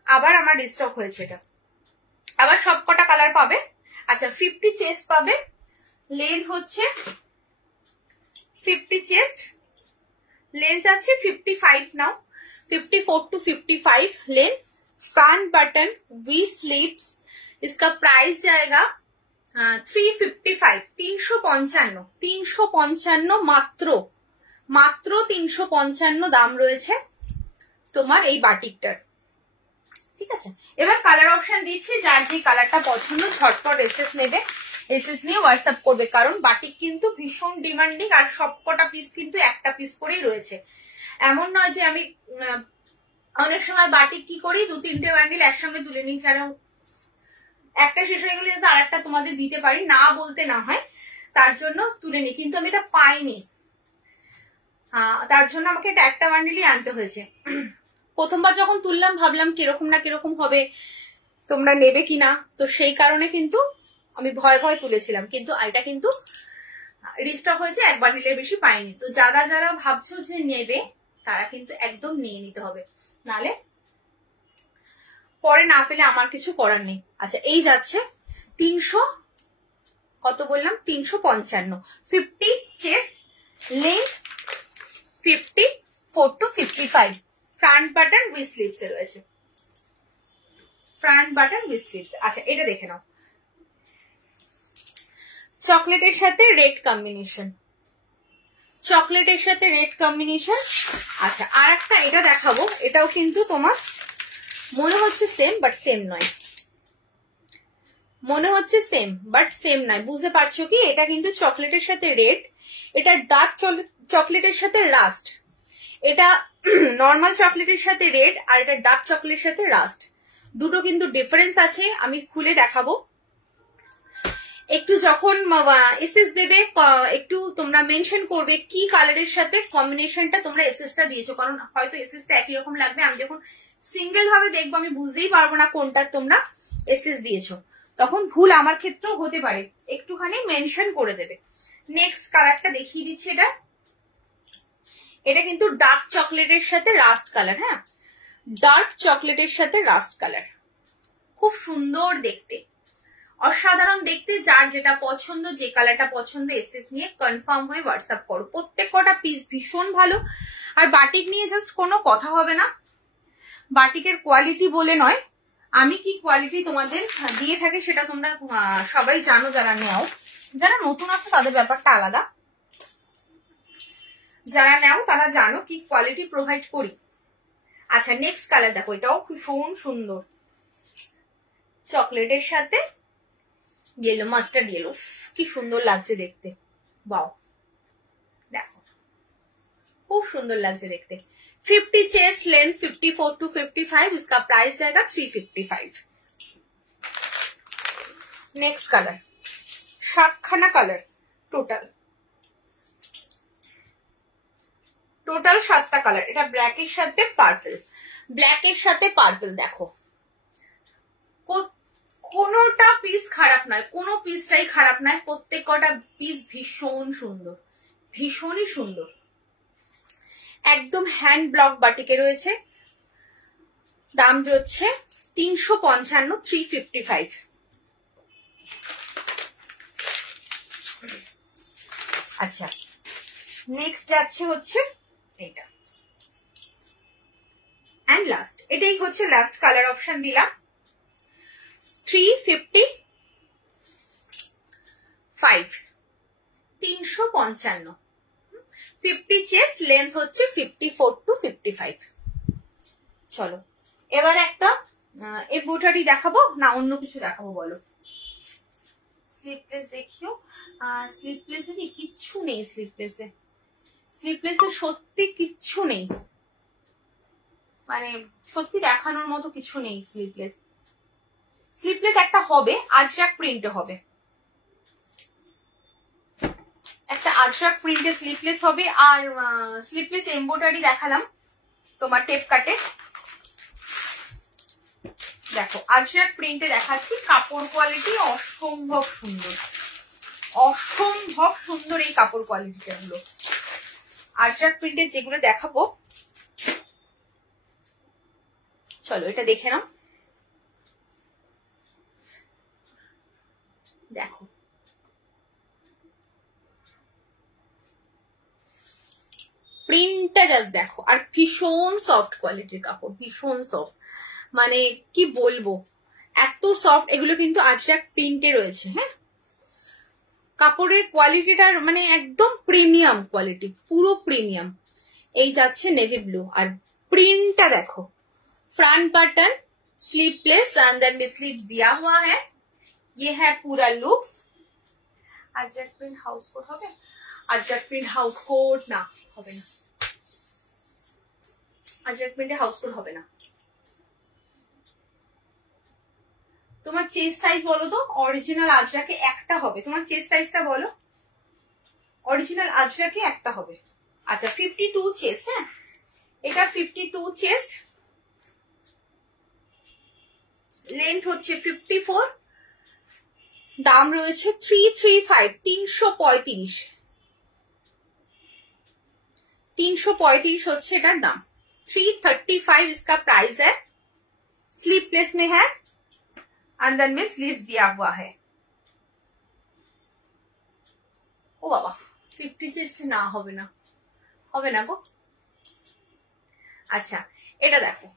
আবার আমার রিস্টক হয়েছে এটা, আবার সব কটা কালার পাবে। আচ্ছা 50 চেস্ট পাবে, লেন্থ হচ্ছে 50 চেস্ট, লেন্থ আছে 55 নাও, 54 to 55 length, front button V sleeves, इसका प्राइस जाएगा 355, 355, 355 মাত্র 355 দাম রয়েছে তোমার এই বাটিকটার। ঠিক আছে, এবার কালার অপশন দিচ্ছি, যার যে কালারটা পছন্দ ঝটপট এসএস নেবে, এসএস নিয়ে হোয়াটসঅ্যাপ করবে, কারণ বাটিক কিন্তু ভীষণ ডিমান্ডিং আর সবকটা পিস কিন্তু একটা পিস করেই রয়েছে। এমন নয় যে আমি অনেক সময় বাটিক কি করি 2-3টে বান্ডিল একসঙ্গে তুলে নিই, কারণ একটা শেষ হয়ে গেলে আর একটা তোমাদের দিতে পারি, না বলতে না হয়, তার জন্য তুলে নিই, কিন্তু আমি এটা পাইনি, তার জন্য আমাকে এটা একটা বান্ডিলই আনতে হয়েছে। প্রথমবার যখন তুললাম ভাবলাম কিরকম না কিরকম হবে, তোমরা নেবে কিনা, তো সেই কারণে কিন্তু আমি ভয় ভয় তুলেছিলাম, কিন্তু এটা কিন্তু রিস্টক হয়েছে, এক বান্ডিলের বেশি পাইনি। তো যারা যারা ভাবছো যে নেবে তারা কিন্তু একদম নিয়ে নিতে হবে, নালে পরে না পেলে আমার কিছু করার নেই। আচ্ছা, এই যাচ্ছে 300 কত বললাম 355, 50 chest length, 54 to 55, front button with sleeves এ রয়েছে, ফ্রন্ট বাটন উইথ স্লিভস। আচ্ছা, এটা দেখে নাও, চকলেটের সাথে রেড কম্বিনেশন, চকলেটের সাথে রেড কম্বিনেশন। আচ্ছা, আর একটা এটা দেখাবো, এটাও কিন্তু তোমার মনে হচ্ছে সেম বাট সেম নয়, মনে হচ্ছে সেম বাট সেম নয়, বুঝতে পারছো কি? এটা কিন্তু চকলেটের সাথে রেড, এটা ডার্ক চকলেটের সাথে রাস্ট, এটা নর্মাল চকলেটের সাথে রেড, আর এটা ডার্ক চকলেটের সাথে রাস্ট, দুটো কিন্তু ডিফারেন্স আছে, আমি খুলে দেখাবো। একটু যখন এসএস দেবে একটু তোমরা মেনশন করবে কি কালারের সাথে কম্বিনেশনটা তোমরা এসএসটা দিয়েছো, কারণ হয়তো এসএসটা একই রকম লাগবে, আমি যখন সিঙ্গেল ভাবে দেখবো আমি বুঝতেই পারবো না কোনটার তোমরা এসএস দিয়েছো, তখন ভুল আমার ক্ষেত্রেও হতে পারে, একটুখানি মেনশন করে দেবে। নেক্সট কালারটা দেখিয়ে দিচ্ছি, এটা কিন্তু ডার্ক চকলেটের সাথে রাস্ট কালার, হ্যাঁ ডার্ক চকলেটের সাথে রাস্ট কালার, খুব সুন্দর দেখতে, অসাধারণ দেখতে। যার যেটা পছন্দ, যে কালারটা পছন্দ এসএস নিয়ে কনফার্ম হয়ে হোয়াটসঅ্যাপ করো। প্রত্যেক কটা পিস ভীষণ ভালো, আর বাটিক নিয়ে জাস্ট কোনো কথা হবে না, বাটিকের কোয়ালিটি বলে নয়, আমি কি কোয়ালিটি তোমাদের দিয়ে থাকি সেটা তোমরা সবাই জানো, যারা নেও, যারা নতুন আছে তাদের ব্যাপারটা আলাদা, যারা নেও তারা জানো কি কোয়ালিটি প্রোভাইড করি। আচ্ছা, নেক্সট কালার দেখো, এটাও ভীষণ সুন্দর, চকলেটের সাথে ইয়েলো, মাস্টার্ড ইয়েলো, কি সুন্দর লাগছে দেখতে, বাও দেখো খুব সুন্দর লাগছে দেখতে। 50 चेस्ट लेंथ, 54 to 55, इसका प्राइस जाएगा 355। नेक्स्ट कलर 7খানা কালার, টোটাল 7টা কালার, এটা ব্ল্যাকের সাথে পার্পল, ব্ল্যাকের সাথে পার্পল, দেখো কোনোটা পিস খারাপ নয়, কোনো পিসটাই খারাপ নয়, প্রত্যেক কটা পিস ভীষণ সুন্দর, ভীষণই সুন্দর, একদম হ্যান্ড ব্লক বাটিকে রয়েছে, দাম হচ্ছে 355, 355। আচ্ছা, নেক্সট যাচ্ছে হচ্ছে এটা, এন্ড লাস্ট, এটাই হচ্ছে লাস্ট কালার অপশন দিলাম, 355, 355, 50 চেস্ট লেন্থ হচ্ছে 54 to 55। চলো এবার একটা এমব্রয়ডারি দেখাবো না অন্য কিছু দেখাবো বলো? স্লিপলেস দেখিও, স্লিপলেসে কিচ্ছু নেই, স্লিপলেসে সত্যি কিচ্ছু নেই, মানে সত্যি দেখানোর মতো কিছু নেই। স্লিপলেস একটা হবে, আজরাক প্রিন্টে হবে, একটা আজরাক প্রিন্টে স্লিপলেস হবে, আর স্লিপলেস এমব্রয়ডারি দেখালাম তোমার টেপ কাটে, দেখো আজরাক প্রিন্টে দেখাচ্ছি, কাপড় কোয়ালিটি অসম্ভব সুন্দর, অসম্ভব সুন্দর এই কাপড় কোয়ালিটিটা গুলো। আজরাক প্রিন্টে যেগুলো দেখাবো, চলো এটা দেখে নাও, দেখো প্রিন্টটা জাস্ট দেখো, আর ভীষণ সফট কোয়ালিটির কাপড়, ভীষণ সফট, মানে কি বলবো এত সফট, এগুলো কিন্তু আজরাক প্রিন্টে রয়েছে, হ্যাঁ কাপড়ের কোয়ালিটিটার মানে একদম প্রিমিয়াম কোয়ালিটি, পুরো প্রিমিয়াম। এই যাচ্ছে নেভি ব্লু, আর প্রিন্টটা দেখো, फ्रंट बटन स्लीवलेस अंदर में स्लीव दिया हुआ है। ये है पूरा looks. Ajrak print house coat হবে, अजरक प्रिंट हाउस कोट না হবে না, अजरक प्रिंट हाउस कोट হবে না। তোমার চেস্ট সাইজ বলো তো, অরিজিনাল আজরাকে একটা হবে, তোমার চেস্ট সাইজটা বলো, অরিজিনাল আজরাকে একটা হবে। আচ্ছা 52 চেস্ট, হ্যাঁ এটা 52 চেস্ট, লেন্থ হচ্ছে 54, দাম রয়েছে 335, 335 হচ্ছে এটার দাম, 335 इसका प्राइस है। स्लीवलेस में है, अंदर में स्लीव्स दिया हुआ है। ও বাবা 50 চেস্ট না হবে না, হবে না গো। আচ্ছা এটা দেখো,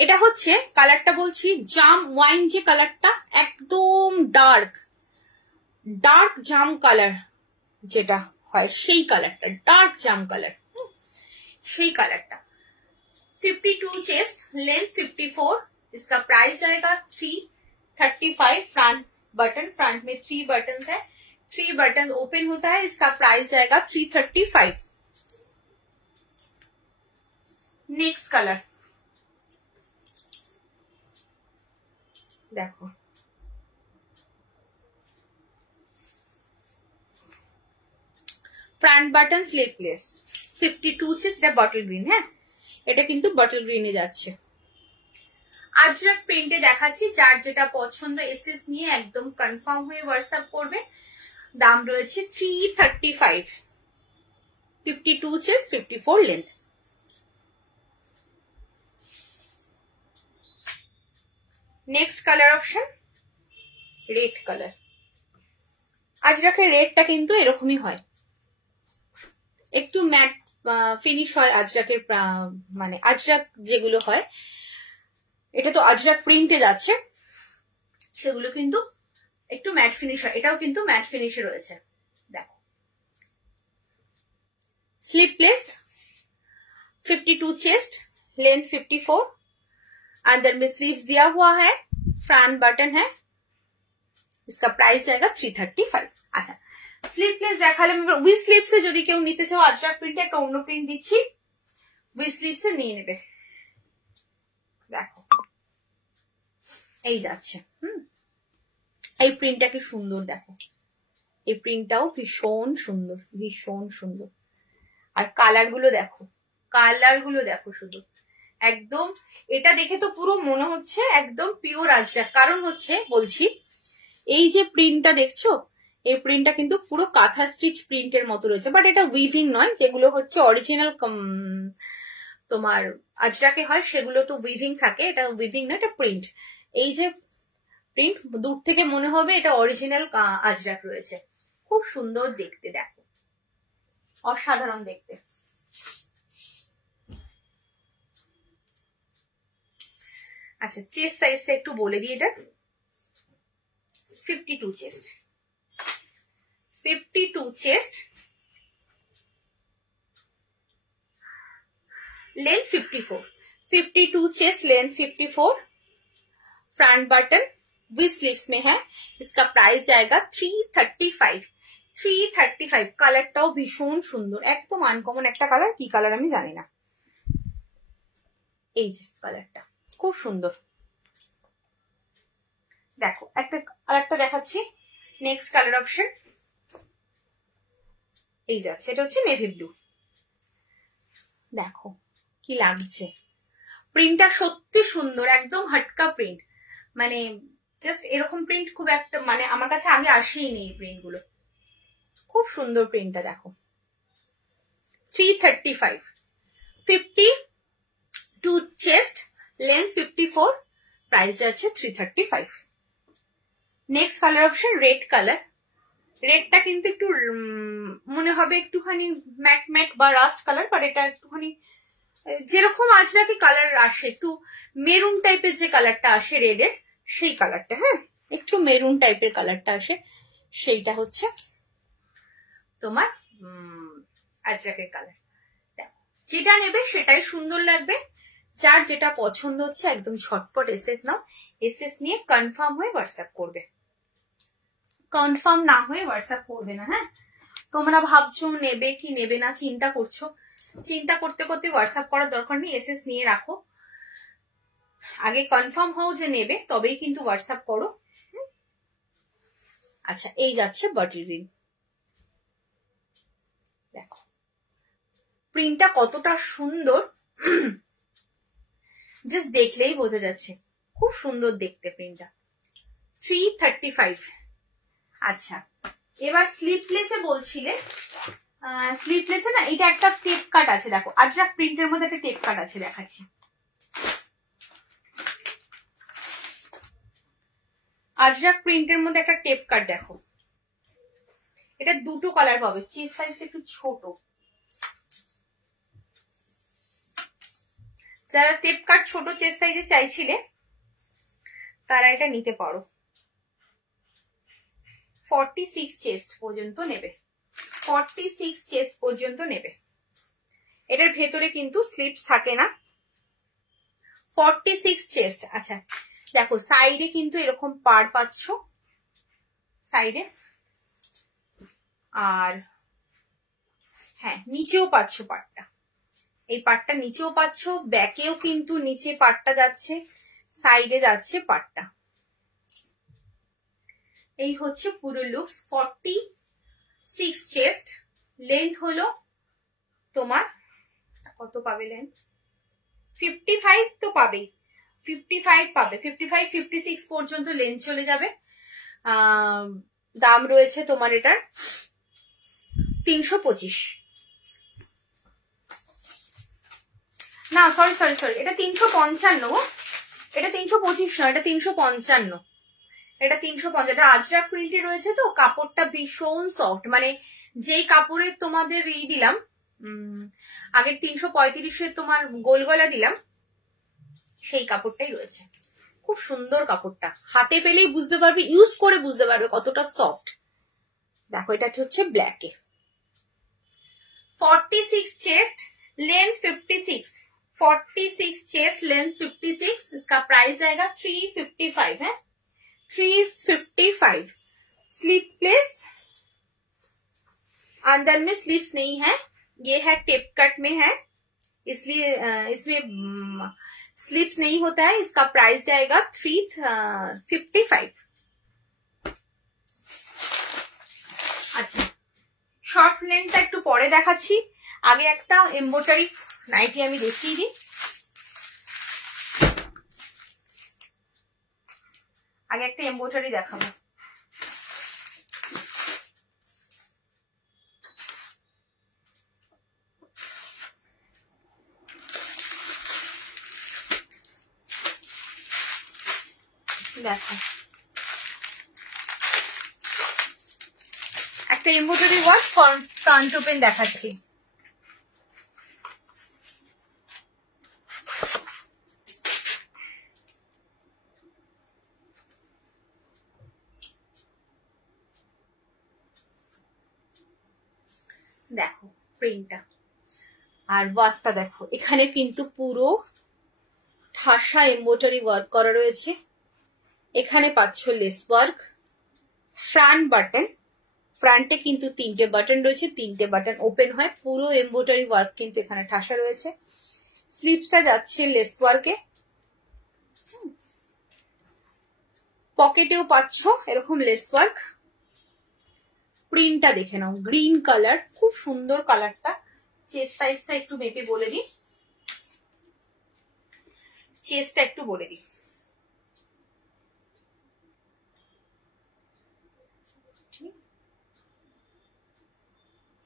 এটা হচ্ছে কালারটা বলছি জাম ওয়াইন, যে কালারটা একদম ডার্ক ডার্ক জাম কালার যেটা হয় সেই কালারটা, ডার্ক জাম কালার, সেই কালারটা। 52 चेस्ट, लेंथ 54, इसका प्राइस आएगा 335। फ्रंट बटन, फ्रंट में 3 बटन है, 3 बटन ओपन होता है, इसका प्राइस आएगा 335। नेक्स्ट कलर देखो, फ्रंट बटन स्लीवलेस, 52 চেস্ট, এটা বটল গ্রিন, হ্যাঁ এটা কিন্তু বটল গ্রিনে যাচ্ছে। আজরাক প্রিন্টে দেখাচ্ছি, যার যেটা পছন্দ এসএস নিয়ে একদম কনফার্ম হয়ে হোয়াটসঅ্যাপ করবে। দাম রয়েছে 335, 52 chest, 54 length. Next colour option red colour. আজরাকের রেডটা কিন্তু এরকমই হয়, একটু ম্যাট ফিনিশ হয় আজরাকের, মানে আজরাক যেগুলো হয়, এটা তো আজরাক প্রিন্টে যাচ্ছে, সেগুলো কিন্তু একটু ম্যাট ফিনিশ হয়, এটাও কিন্তু ম্যাট ফিনিশে রয়েছে। দেখো स्लीवलेस, 52 चेस्ट, लेंथ 54, अंदर में स्लीव्स दिया हुआ है, फ्रंट बटन है, इसका प्राइस जाएगा 335। अच्छा স্লিভলেস দেখালে, উইথ স্লিভসে যদি কেউ নিতে চাও আজরাক প্রিন্টে একটা অন্য প্রিন্ট দিচ্ছি, উইথ স্লিভসে নিয়ে নেবে। দেখো এই যাচ্ছে, এই প্রিন্টটা কি সুন্দর, দেখো এই প্রিন্টটাও ভীষণ সুন্দর, ভীষণ সুন্দর। আর কালার গুলো দেখো, কালার গুলো দেখো শুধু, একদম এটা দেখে তো পুরো মনে হচ্ছে একদম পিওর আজরাক। কারণ হচ্ছে বলছি, এই যে প্রিন্টটা দেখছো, এই প্রিন্টটা কিন্তু পুরো কাঁথা স্টিচ প্রিন্টের মতো রয়েছে, বাট এটা উইভিং নয়। যেগুলো হচ্ছে অরিজিনাল তোমার আজরাকে হয় সেগুলো তো উইভিং থাকে, এটা উইভিং নয়, এটা প্রিন্ট। এই যে প্রিন্ট, দূর থেকে মনে হবে এটা অরিজিনাল আজরাক রয়েছে, খুব সুন্দর দেখতে, দেখো অসাধারণ দেখতে। আচ্ছা চেস্ট সাইজটা একটু বলে দিই, এটা 52 chest, 52 chest, length 54, 52 chest, length 54, front button with sleeves में है, इसका प्राइस जाएगा 335, 335। কালারটাও ভীষণ সুন্দর, একদম আনকমন একটা কালার, কি কালার আমি জানি না, এই যে কালারটা খুব সুন্দর। দেখো একটা কালারটা দেখাচ্ছি, নেক্সট কালার অপশন এই যাচ্ছে, এটা হচ্ছে নেভি ব্লু। দেখো কি লাগছে, প্রিন্টটা সত্যি সুন্দর, একদম হটকা প্রিন্ট, মানে জাস্ট এরকম প্রিন্ট খুব একটা, মানে আমার কাছে আগে আসেইনি এই প্রিন্ট গুলো, খুব সুন্দর প্রিন্টটা দেখো। 335, 52 চেস্ট, লেন্থ 54, প্রাইস যাচ্ছে 335। Next colour option red colour. রেডটা কিন্তু একটু মনে হবে একটুখানি ম্যাট ম্যাট বা রাস্ট কালার, বাট এটা একটুখানি যেরকম আজরাকে কালার আসে, একটু মেরুন টাইপের যে কালারটা আসে রেডের, সেই কালারটা, হ্যাঁ একটু মেরুন টাইপের কালারটা আসে, সেইটা হচ্ছে তোমার আজরাকের কালার। যেটা নেবে সেটাই সুন্দর লাগবে, যার যেটা পছন্দ হচ্ছে একদম ঝটপট এসএস নাও, এসএস নিয়ে কনফার্ম হয়ে হোয়াটসঅ্যাপ করবে, কনফার্ম না হয়ে হোয়াটসঅ্যাপ করবে না। হ্যাঁ, তোমরা ভাবছো নেবে কি নেবে না, চিন্তা করছো, চিন্তা করতে করতে হোয়াটসঅ্যাপ করার দরকার নেই, এসএস নিয়ে রাখো, আগে কনফার্ম হও যে নেবে তবেই কিন্তু হোয়াটসঅ্যাপ করো। আচ্ছা, এই যাচ্ছে বাটার গ্রিন, দেখো প্রিন্টটা কতটা সুন্দর, জাস্ট দেখলেই বোঝা যাচ্ছে, খুব সুন্দর দেখতে প্রিন্টটা। 335। আচ্ছা, এবার স্লিভলেসে বলছিলে, স্লিভলেসে না এটা একটা টেপ কাট আছে, দেখো আজরাক প্রিন্টের মধ্যে একটা টেপ কাট আছে, দেখাচ্ছি। আজরাক প্রিন্টের মধ্যে একটা টেপ কাট দেখো, এটা দুটো কালার পাবে, চেস্ট সাইজ একটু ছোট, যারা টেপ কাট ছোট চেস্ট সাইজে চাইছিলে তারা এটা নিতে পারো। 46 চেস্ট পর্যন্ত নেবে, 46 চেস্ট পর্যন্ত নেবে। এটার ভেতরে কিন্তু স্লিপস থাকে না, 46 চেস্ট। আচ্ছা দেখো সাইডে কিন্তু এরকম পার পাচ্ছ সাইডে, আর হ্যাঁ নিচেও পাচ্ছ পাটটা, এই পাটটা নিচেও পাচ্ছ, ব্যাকেও কিন্তু নিচে পাটটা যাচ্ছে, সাইডে যাচ্ছে পাটটা। এই হচ্ছে পুরো লুকস। 46 চেস্ট, লেন্থ হলো তোমার কত পাবে, লেন্থ 55 তো পাবেই, 55 পাবে, 55 56 পর্যন্ত লেন্থ চলে যাবে। দাম রয়েছে তোমার এটার 325, না সরি সরি সরি, এটা 355, এটা 325 না, এটা 355, এটা 350। এটা আজরাক প্রিন্টে রয়েছে তো, কাপড়টা ভীষণ সফট, মানে যেই কাপড়ের তোমাদের দিলাম আগের 335-এর তোমার গোল গলা দিলাম, সেই কাপড়টাই রয়েছে, খুব সুন্দর কাপড়টা, হাতে পেলেই বুঝতে পারবে, ইউজ করে বুঝতে পারবে কতটা সফট। দেখো এটা হচ্ছে ব্ল্যাকে, 46 চেস্ট, लेंथ 56, 46 चेस्ट, लेंथ 56, इसका प्राइस आएगा 355 है, 355। स्लीवलेस, अंदर में स्लीव्स नहीं है, ये है टेप कट में है, इसलिए इसमें स्लीव्स नहीं होता है। इसका प्राइस जाएगा 355। আচ্ছা, শর্ট লেন্থটা একটু পরে দেখাচ্ছি, আগে একটা এমব্রয়ডারি নাইটি আমি দেখিয়ে দিই। আগে একটা এমব্রয়ডারি দেখাবো। দেখো একটা এমব্রয়ডারি ওয়ার্ক ফ্রন্ট ওপেন দেখাচ্ছি। দেখো প্রিন্টটা আর ওয়ার্কটা দেখো, এখানে কিন্তু পুরো ঠাসা এমব্রয়ডারি ওয়ার্ক করা রয়েছে, এখানে পাচ্ছ লেস ওয়ার্ক, ফ্রন্ট বাটন, ফ্রন্টে কিন্তু 3টে বাটন রয়েছে, 3টে বাটন ওপেন হয়, পুরো এমব্রয়ডারি ওয়ার্ক কিন্তু এখানে ঠাসা রয়েছে। স্লিভসটা যাচ্ছে লেস ওয়ার্কে, পকেটেও পাচ্ছ এরকম লেস ওয়ার্ক। প্রিন্টটা দেখে নাও, গ্রিন কালার, খুব সুন্দর কালারটা। চেস্ট সাইজটা একটু মেপে বলে দিই, চেস্টটা একটু বলে দিই,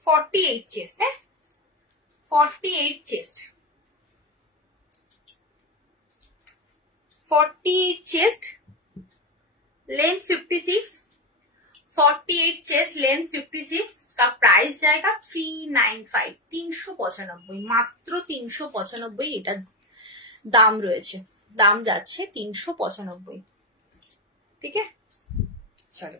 $48 চেস্ট, হ্যাঁ 48 chest, 48 chest, length 56, 48 chest, length 56, का प्राइस जाएगा 395, 395, মাত্র 395 এটা দাম রয়েছে, দাম যাচ্ছে 395। ठीक है, चलो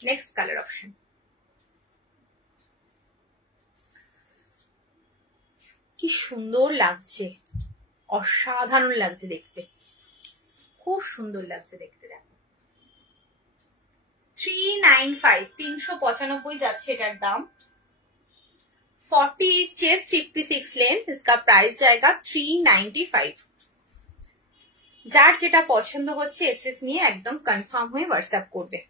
নেক্সট কালার অপশন। কি সুন্দর লাগছে, অসাধারণ লাগছে দেখতে, খুব সুন্দর লাগছে দেখতে। দেখো 395, 395 যাচ্ছে এটার দাম। 40 चेस्ट 56 लेंथ, इसका प्राइस जाएगा 395। যার যেটা পছন্দ হচ্ছে এসএস নিয়ে একদম কনফার্ম হয়ে হোয়াটসঅ্যাপ করবে।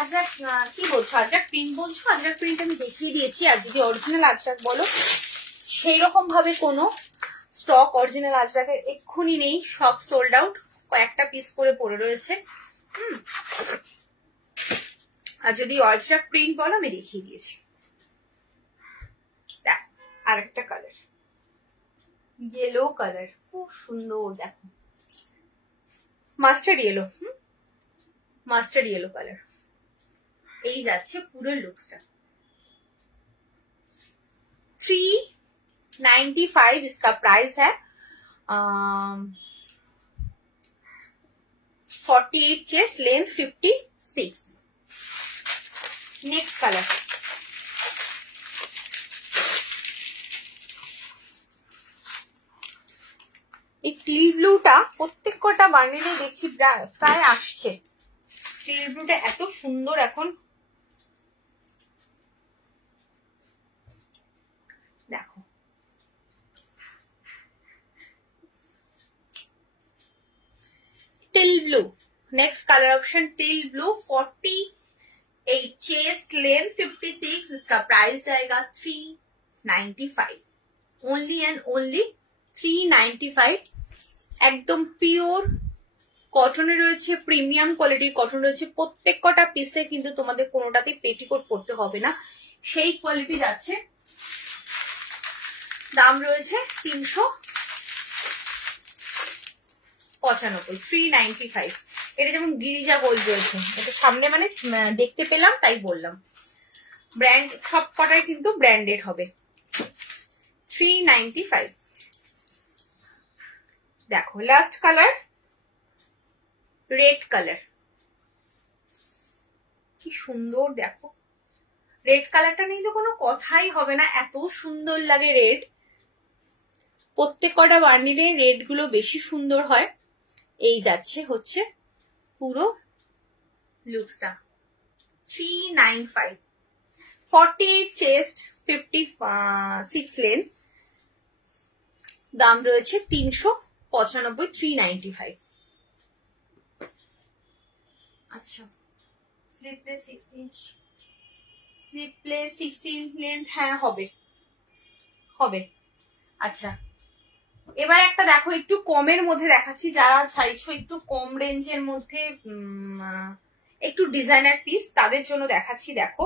আজরাক কি বলছো? আজরাক প্রিন্ট বলছো? আজরাক প্রিন্ট আমি দেখিয়ে দিয়েছি। আর যদি অরিজিনাল আজরাক বলো, সেই রকম ভাবে কোনো স্টক অরিজিনাল আজরাকের এক্ষুনি নেই, সব সোল্ড আউট, কয়েকটা পিস করে পড়ে রয়েছে। আর যদি আজরাক প্রিন্ট বলো আমি দেখিয়ে দিয়েছি। দেখ আরেকটা কালার, ইয়েলো কালার, খুব সুন্দর। দেখো mustard yellow, mustard yellow colour. এই যাচ্ছে পুরো লুকসটা। 395 इसका प्राइस है। 48 चेस्ट लेंथ 56। नेक्स्ट कलर এই টিল ব্লুটা প্রত্যেক কটা বান্ডিলে দেখছি প্রায় আসছে। টিল ব্লুটা এত সুন্দর এখন, দেখো teal blue. Next colour option till blue. 48 chest length 56, इसका प्राइस जाएगा 395। Only and only 395। একদম পিওর কটনে রয়েছে, প্রিমিয়াম কোয়ালিটির কটন রয়েছে। প্রত্যেক কটা পিসে কিন্তু তোমাদের কোনোটাতে পেটিকোট পরতে হবে না, সেই কোয়ালিটি যাচ্ছে। দাম রয়েছে 395, 395। এটা যেমন গিরিজা গোল্ড রয়েছে, এটা সামনে মানে দেখতে পেলাম তাই বললাম। ব্র্যান্ড সব কটাই কিন্তু ব্র্যান্ডেড হবে। 395। দেখো লাস্ট কালার রেড কালার, কি সুন্দর। দেখো রেড কালারটা নিয়ে তো কোনো কথাই হবে না, এত সুন্দর লাগে রেড। প্রত্যেক কটা বান্ডিলে রেড গুলো বেশি সুন্দর হয়। এই যাচ্ছে হচ্ছে পুরো লুকসটা। 395। 48 চেস্ট 56 লেন্থ, দাম রয়েছে 395, 395। আচ্ছা স্লিপলেস 6 ইঞ্চ, স্লিপলেস 16 লেন্থ, হ্যাঁ হবে হবে। আচ্ছা এবার একটা দেখো একটু কমের মধ্যে দেখাচ্ছি, যারা চাইছো একটু কম রেঞ্জের মধ্যে একটু ডিজাইনার পিস, তাদের জন্য দেখাচ্ছি। দেখো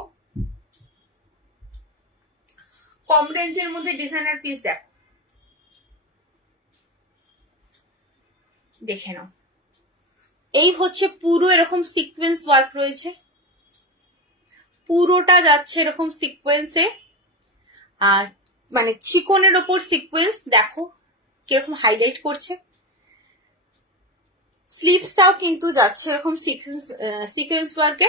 কম রেঞ্জের মধ্যে ডিজাইনার পিস দেখো, দেখে নাও। এই হচ্ছে পুরো এরকম সিকোয়েন্স ওয়ার্ক রয়েছে, পুরোটা যাচ্ছে এরকম সিকোয়েন্সে, আর মানে চিকনের ওপর সিকোয়েন্স। দেখো কিরকম হাইলাইট করছে। স্লিভসটাও কিন্তু যাচ্ছে এরকম সিকোয়েন্স ওয়ার্কে,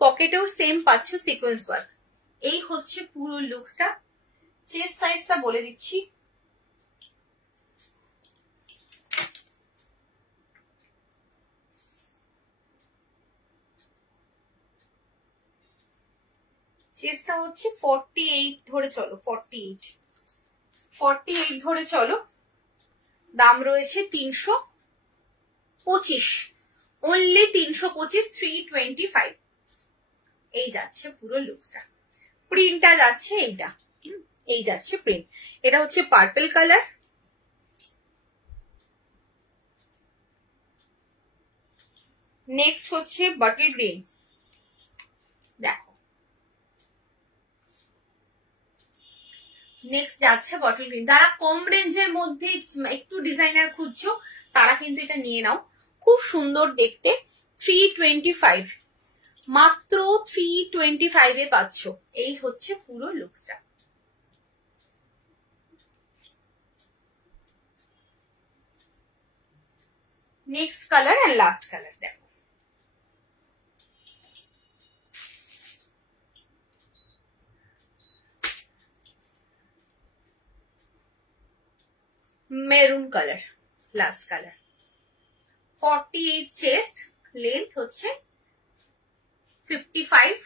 পকেটেও সেম পাচ্ছ সিকোয়েন্স ওয়ার্ক। এই হচ্ছে পুরো লুকসটা। চেস্ট সাইজটা বলে দিচ্ছি, চেস্টটা হচ্ছে 48 ধরে চলো, 48 ধরে চলো। দাম রয়েছে 325, অনলি 325, 325। এই যাচ্ছে পুরো লুকসটা। প্রিন্টটা যাচ্ছে এইটা, এই যাচ্ছে প্রিন্ট। এটা হচ্ছে পার্পল কালার, নেক্সট হচ্ছে বটল গ্রিন। দেখো নেক্সট যাচ্ছে বটল গ্রিন। যারা কম রেঞ্জের মধ্যে একটু ডিজাইনার খুঁজছো তারা কিন্তু এটা নিয়ে নাও, খুব সুন্দর দেখতে। 325, মাত্র 325 এ পাচ্ছ। এই হচ্ছে পুরো লুকসটা। Next colour and last colour দেখো, maroon colour, last colour. 48 chest, length হচ্ছে 55,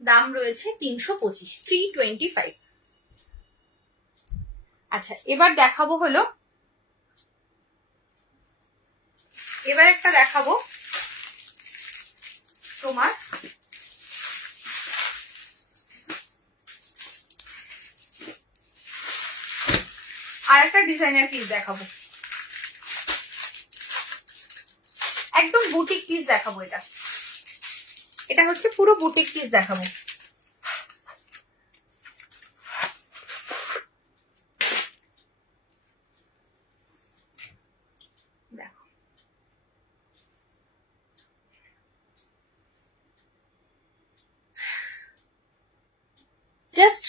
দাম রয়েছে 325, 325। আচ্ছা এবার দেখাবো হলো, এবার একটা দেখাবো তোমার আর একটা ডিজাইনার পিস দেখাবো, একদম বুটিক পিস দেখাবো। এটা এটা হচ্ছে পুরো বুটিক পিস দেখাবো। দেখো জাস্ট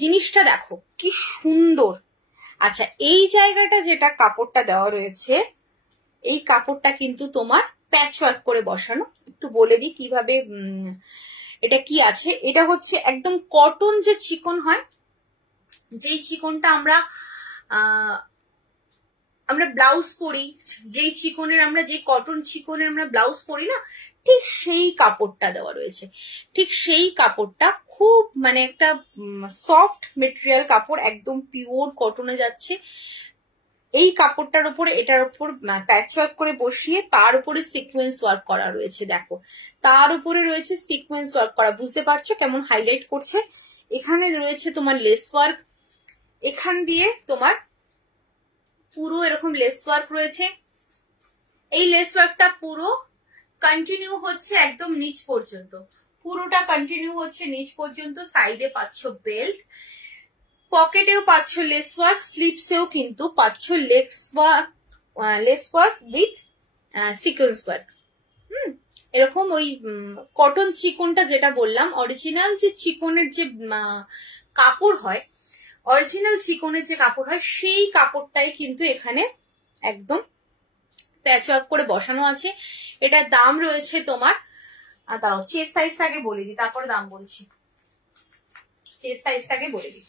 জিনিসটা দেখো কি সুন্দর। আচ্ছা এই জায়গাটা যেটা কাপড়টা দেওয়া রয়েছে, এই কাপড়টা কিন্তু তোমার প্যাচ ওয়ার্ক করে বসানো। একটু বলে দিই কিভাবে, এটা কি আছে। এটা হচ্ছে একদম কটন যে চিকন হয়, যেই চিকনটা আমরা ব্লাউজ পরি, যেই চিকনের আমরা, যে কটন চিকনের আমরা ব্লাউজ পরি না, ঠিক সেই কাপড়টা দেওয়া রয়েছে। ঠিক সেই কাপড়টা খুব মানে একটা সফট মেটেরিয়াল কাপড়, একদম পিওর কটনে যাচ্ছে। এই কাপড়টার উপরে এটার উপর প্যাচ ওয়ার্ক করে বসিয়ে তার উপরে সিকোয়েন্স ওয়ার্ক করা রয়েছে। দেখো তার উপরে রয়েছে সিকোয়েন্স ওয়ার্ক করা, বুঝতে পারছো কেমন হাইলাইট করছে। এখানে রয়েছে তোমার লেস ওয়ার্ক, এখান দিয়ে তোমার পুরো এরকম লেস ওয়ার্ক রয়েছে। এই লেস ওয়ার্কটা পুরো কন্টিনিউ হচ্ছে একদম নিচ পর্যন্ত, পুরোটা কন্টিনিউ হচ্ছে নিচ পর্যন্ত। সাইডে পাচ্ছ বেল্ট, পকেটেও পাচ্ছ লেস ওয়ার্ক, স্লিপসেও কিন্তু পাচ্ছ less work with sequence work. এরকম ওই কটন চিকনটা যেটা বললাম, অরিজিনাল যে চিকনের যে কাপড় হয়, অরিজিনাল চিকনের যে কাপড় হয়, সেই কাপড়টাই কিন্তু এখানে একদম প্যাচ ওয়ার্ক করে বসানো আছে। এটার দাম রয়েছে তোমার, দাঁড়াও চেস্ট সাইজটাকে বলে দিই তারপরে দাম বলছি। চেস্ট সাইজটাকে বলে দিই,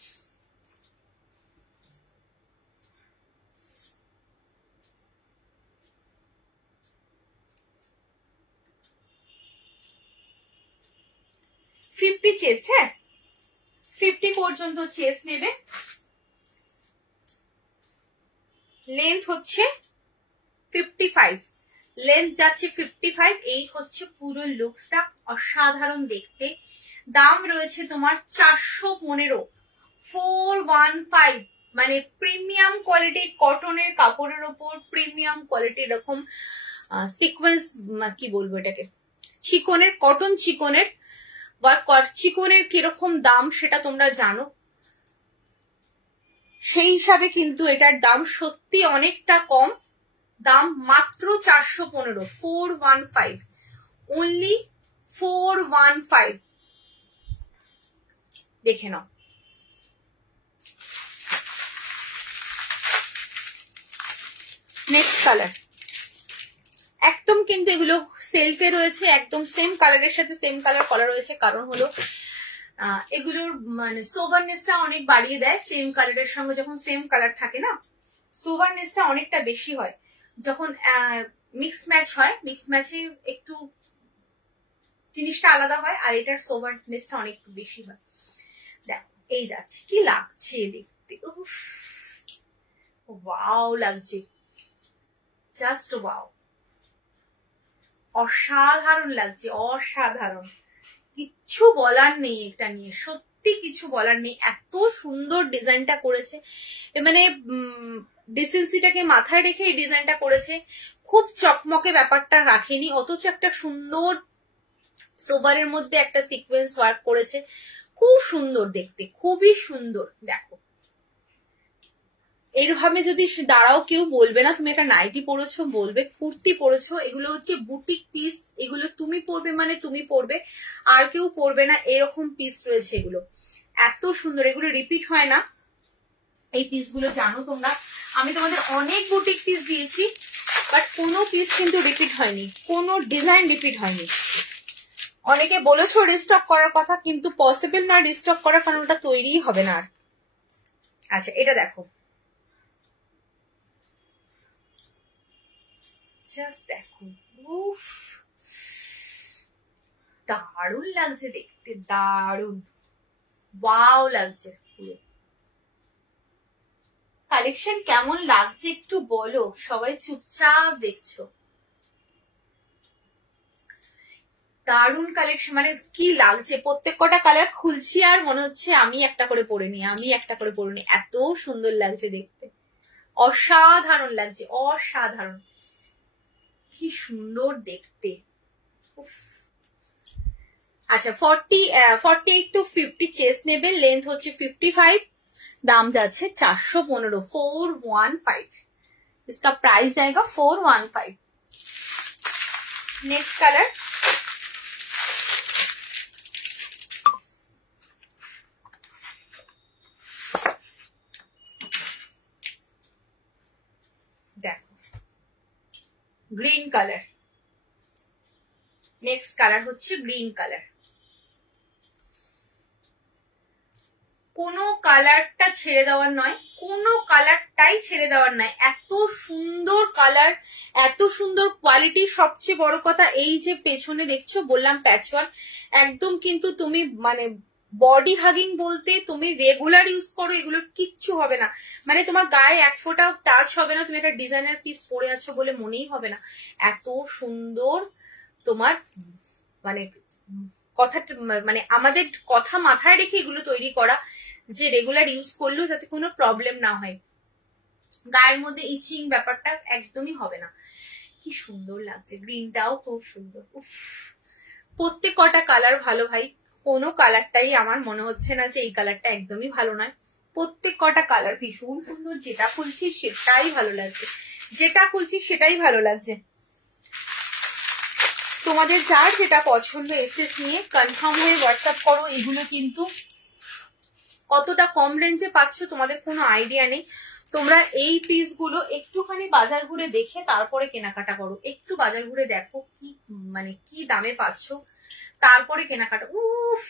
চেস্ট, হ্যাঁ 50 পর্যন্ত চেস্ট নেবে। লেন্থ হচ্ছে 55, লেন্থ যাচ্ছে 55। এই হচ্ছে পুরো লুকসটা, অসাধারণ দেখতে। দাম রয়েছে তোমার 415, 415, মানে প্রিমিয়াম কোয়ালিটি কটনের কাপড়ের ওপর প্রিমিয়াম কোয়ালিটি এরকম সিকোয়েন্স, কি বলবো এটাকে, চিকনের, কটন চিকনের ওয়ার্ক। চিকনের কিরকম দাম সেটা তোমরা জানো, সেই হিসাবে কিন্তু এটার দাম সত্যি অনেকটা কম। দাম মাত্র 415, 415, অনলি 415। দেখে নাও। নেক্সট কালার, একদম কিন্তু এগুলো সেলফে রয়েছে, একদম সেম কালারের সাথে সেম কালার করা রয়েছে। কারণ হলো এগুলোর মানে সোভারনেসটা অনেক বাড়িয়ে দেয়। সেম কালারের সঙ্গে যখন সেম কালার থাকে না, সোভারনেসটা অনেকটা বেশি হয়। যখন মিক্স ম্যাচ হয়, মিক্স ম্যাচে একটু জিনিসটা আলাদা হয়, আর এটার সোভারনেসটা অনেক বেশি হয়। দেখো এই যাচ্ছে, কি লাগছে দেখতে, ওয়াও লাগছে, জাস্ট ওয়াও, অসাধারণ লাগছে, অসাধারণ, কিচ্ছু বলার নেই এটা নিয়ে, সত্যি কিছু বলার নেই। এত সুন্দর ডিজাইনটা করেছে, মানে ডিসেন্সিটাকে মাথায় রেখে এই ডিজাইনটা করেছে। খুব চকমকে ব্যাপারটা রাখেনি, অথচ একটা সুন্দর সোভারের মধ্যে একটা সিকোয়েন্স ওয়ার্ক করেছে, খুব সুন্দর দেখতে, খুবই সুন্দর। দেখো এইভাবে যদি দাঁড়াও কেউ বলবে না তুমি একটা নাইটি পরেছো, বলবে কুর্তি পরেছো। এগুলো হচ্ছে বুটিক পিস, এগুলো তুমি পরবে মানে তুমি পরবে, আর কেউ পরবে না, এরকম পিস রয়েছে এগুলো। এত সুন্দর, এগুলো রিপিট হয় না এই পিসগুলো, জানো তোমরা। আমি তোমাদের অনেক বুটিক পিস দিয়েছি, বাট কোনো পিস কিন্তু রিপিট হয়নি, কোনো ডিজাইন রিপিট হয়নি। অনেকে বলেছো রিস্টক করার কথা, কিন্তু পসিবল না রিস্টক করার, কারণ ওটা তৈরিই হবে না আর। আচ্ছা এটা দেখো, জাস্ট দেখো, উফ দারুণ লাগছে দেখতে, দারুণ, ওয়াও লাগছে। কালেকশন কেমন লাগছে একটু বলো, সবাই চুপচাপ দেখছো। দারুণ কালেকশন, মানে কি লাগছে, প্রত্যেক কটা কালার খুলছি আর মনে হচ্ছে আমি একটা করে পরে নি, আমি একটা করে পরে নি, এত সুন্দর লাগছে দেখতে, অসাধারণ লাগছে, অসাধারণ, কি সুন্দর দেখতে। আচ্ছা 48 to 50 চেস্ট নেবে, লেন্থ হচ্ছে 55, দাম যাচ্ছে 415, 415, इसका प्राइस जाएगा 415। नेक्स्ट कलर, देखो ग्रीन कलर, नेक्स्ट कलर হচ্ছে গ্রিন কালার। কোনো কালারটা ছেড়ে দেওয়ার নয়, কোনো কালারটাই ছেড়ে দেওয়ার নয়, এত সুন্দর কালার, এত সুন্দর কোয়ালিটি। সবচেয়ে বড় কথা এই যে পেছনে দেখছো বললাম প্যাচওয়ার্ক, একদম কিন্তু তুমি মানে বডি হাগিং বলতে তুমি রেগুলার ইউজ করো, এগুলো কিচ্ছু হবে না, মানে তোমার গায়ে এক ফোঁটাও টাচ হবে না, তুমি একটা ডিজাইনার পিস পরে আছো বলে মনেই হবে না, এত সুন্দর তোমার মানে কথা, মানে আমাদের কথা মাথায় রেখে এগুলো তৈরি করা, যে রেগুলার ইউজ করলেও যাতে কোনো প্রবলেম না হয়, গায়ের মধ্যে ইচিং ব্যাপারটা একদমই হবে না। কি সুন্দর লাগছে, গ্রিনটাও খুব সুন্দর। প্রত্যেক কটা কালার ভালো ভাই, কোনো কালারটাই আমার মনে হচ্ছে না যে এই কালারটা একদমই ভালো নয়, প্রত্যেক কটা কালার ভীষণ সুন্দর, যেটা খুলছি সেটাই ভালো লাগছে, যেটা খুলছি সেটাই ভালো লাগছে। তোমাদের যার যেটা পছন্দ এসএস নিয়ে কনফার্ম হয়ে হোয়াটসঅ্যাপ করো। এগুলো কিন্তু কতটা কম রেঞ্জে পাচ্ছ তোমাদের কোনো আইডিয়া নেই। তোমরা এই পিসগুলো একটুখানি বাজার ঘুরে দেখে তারপরে কেনাকাটা করো, একটু বাজার ঘুরে দেখো কি মানে কি দামে পাচ্ছ, তারপরে কেনাকাটা। উফ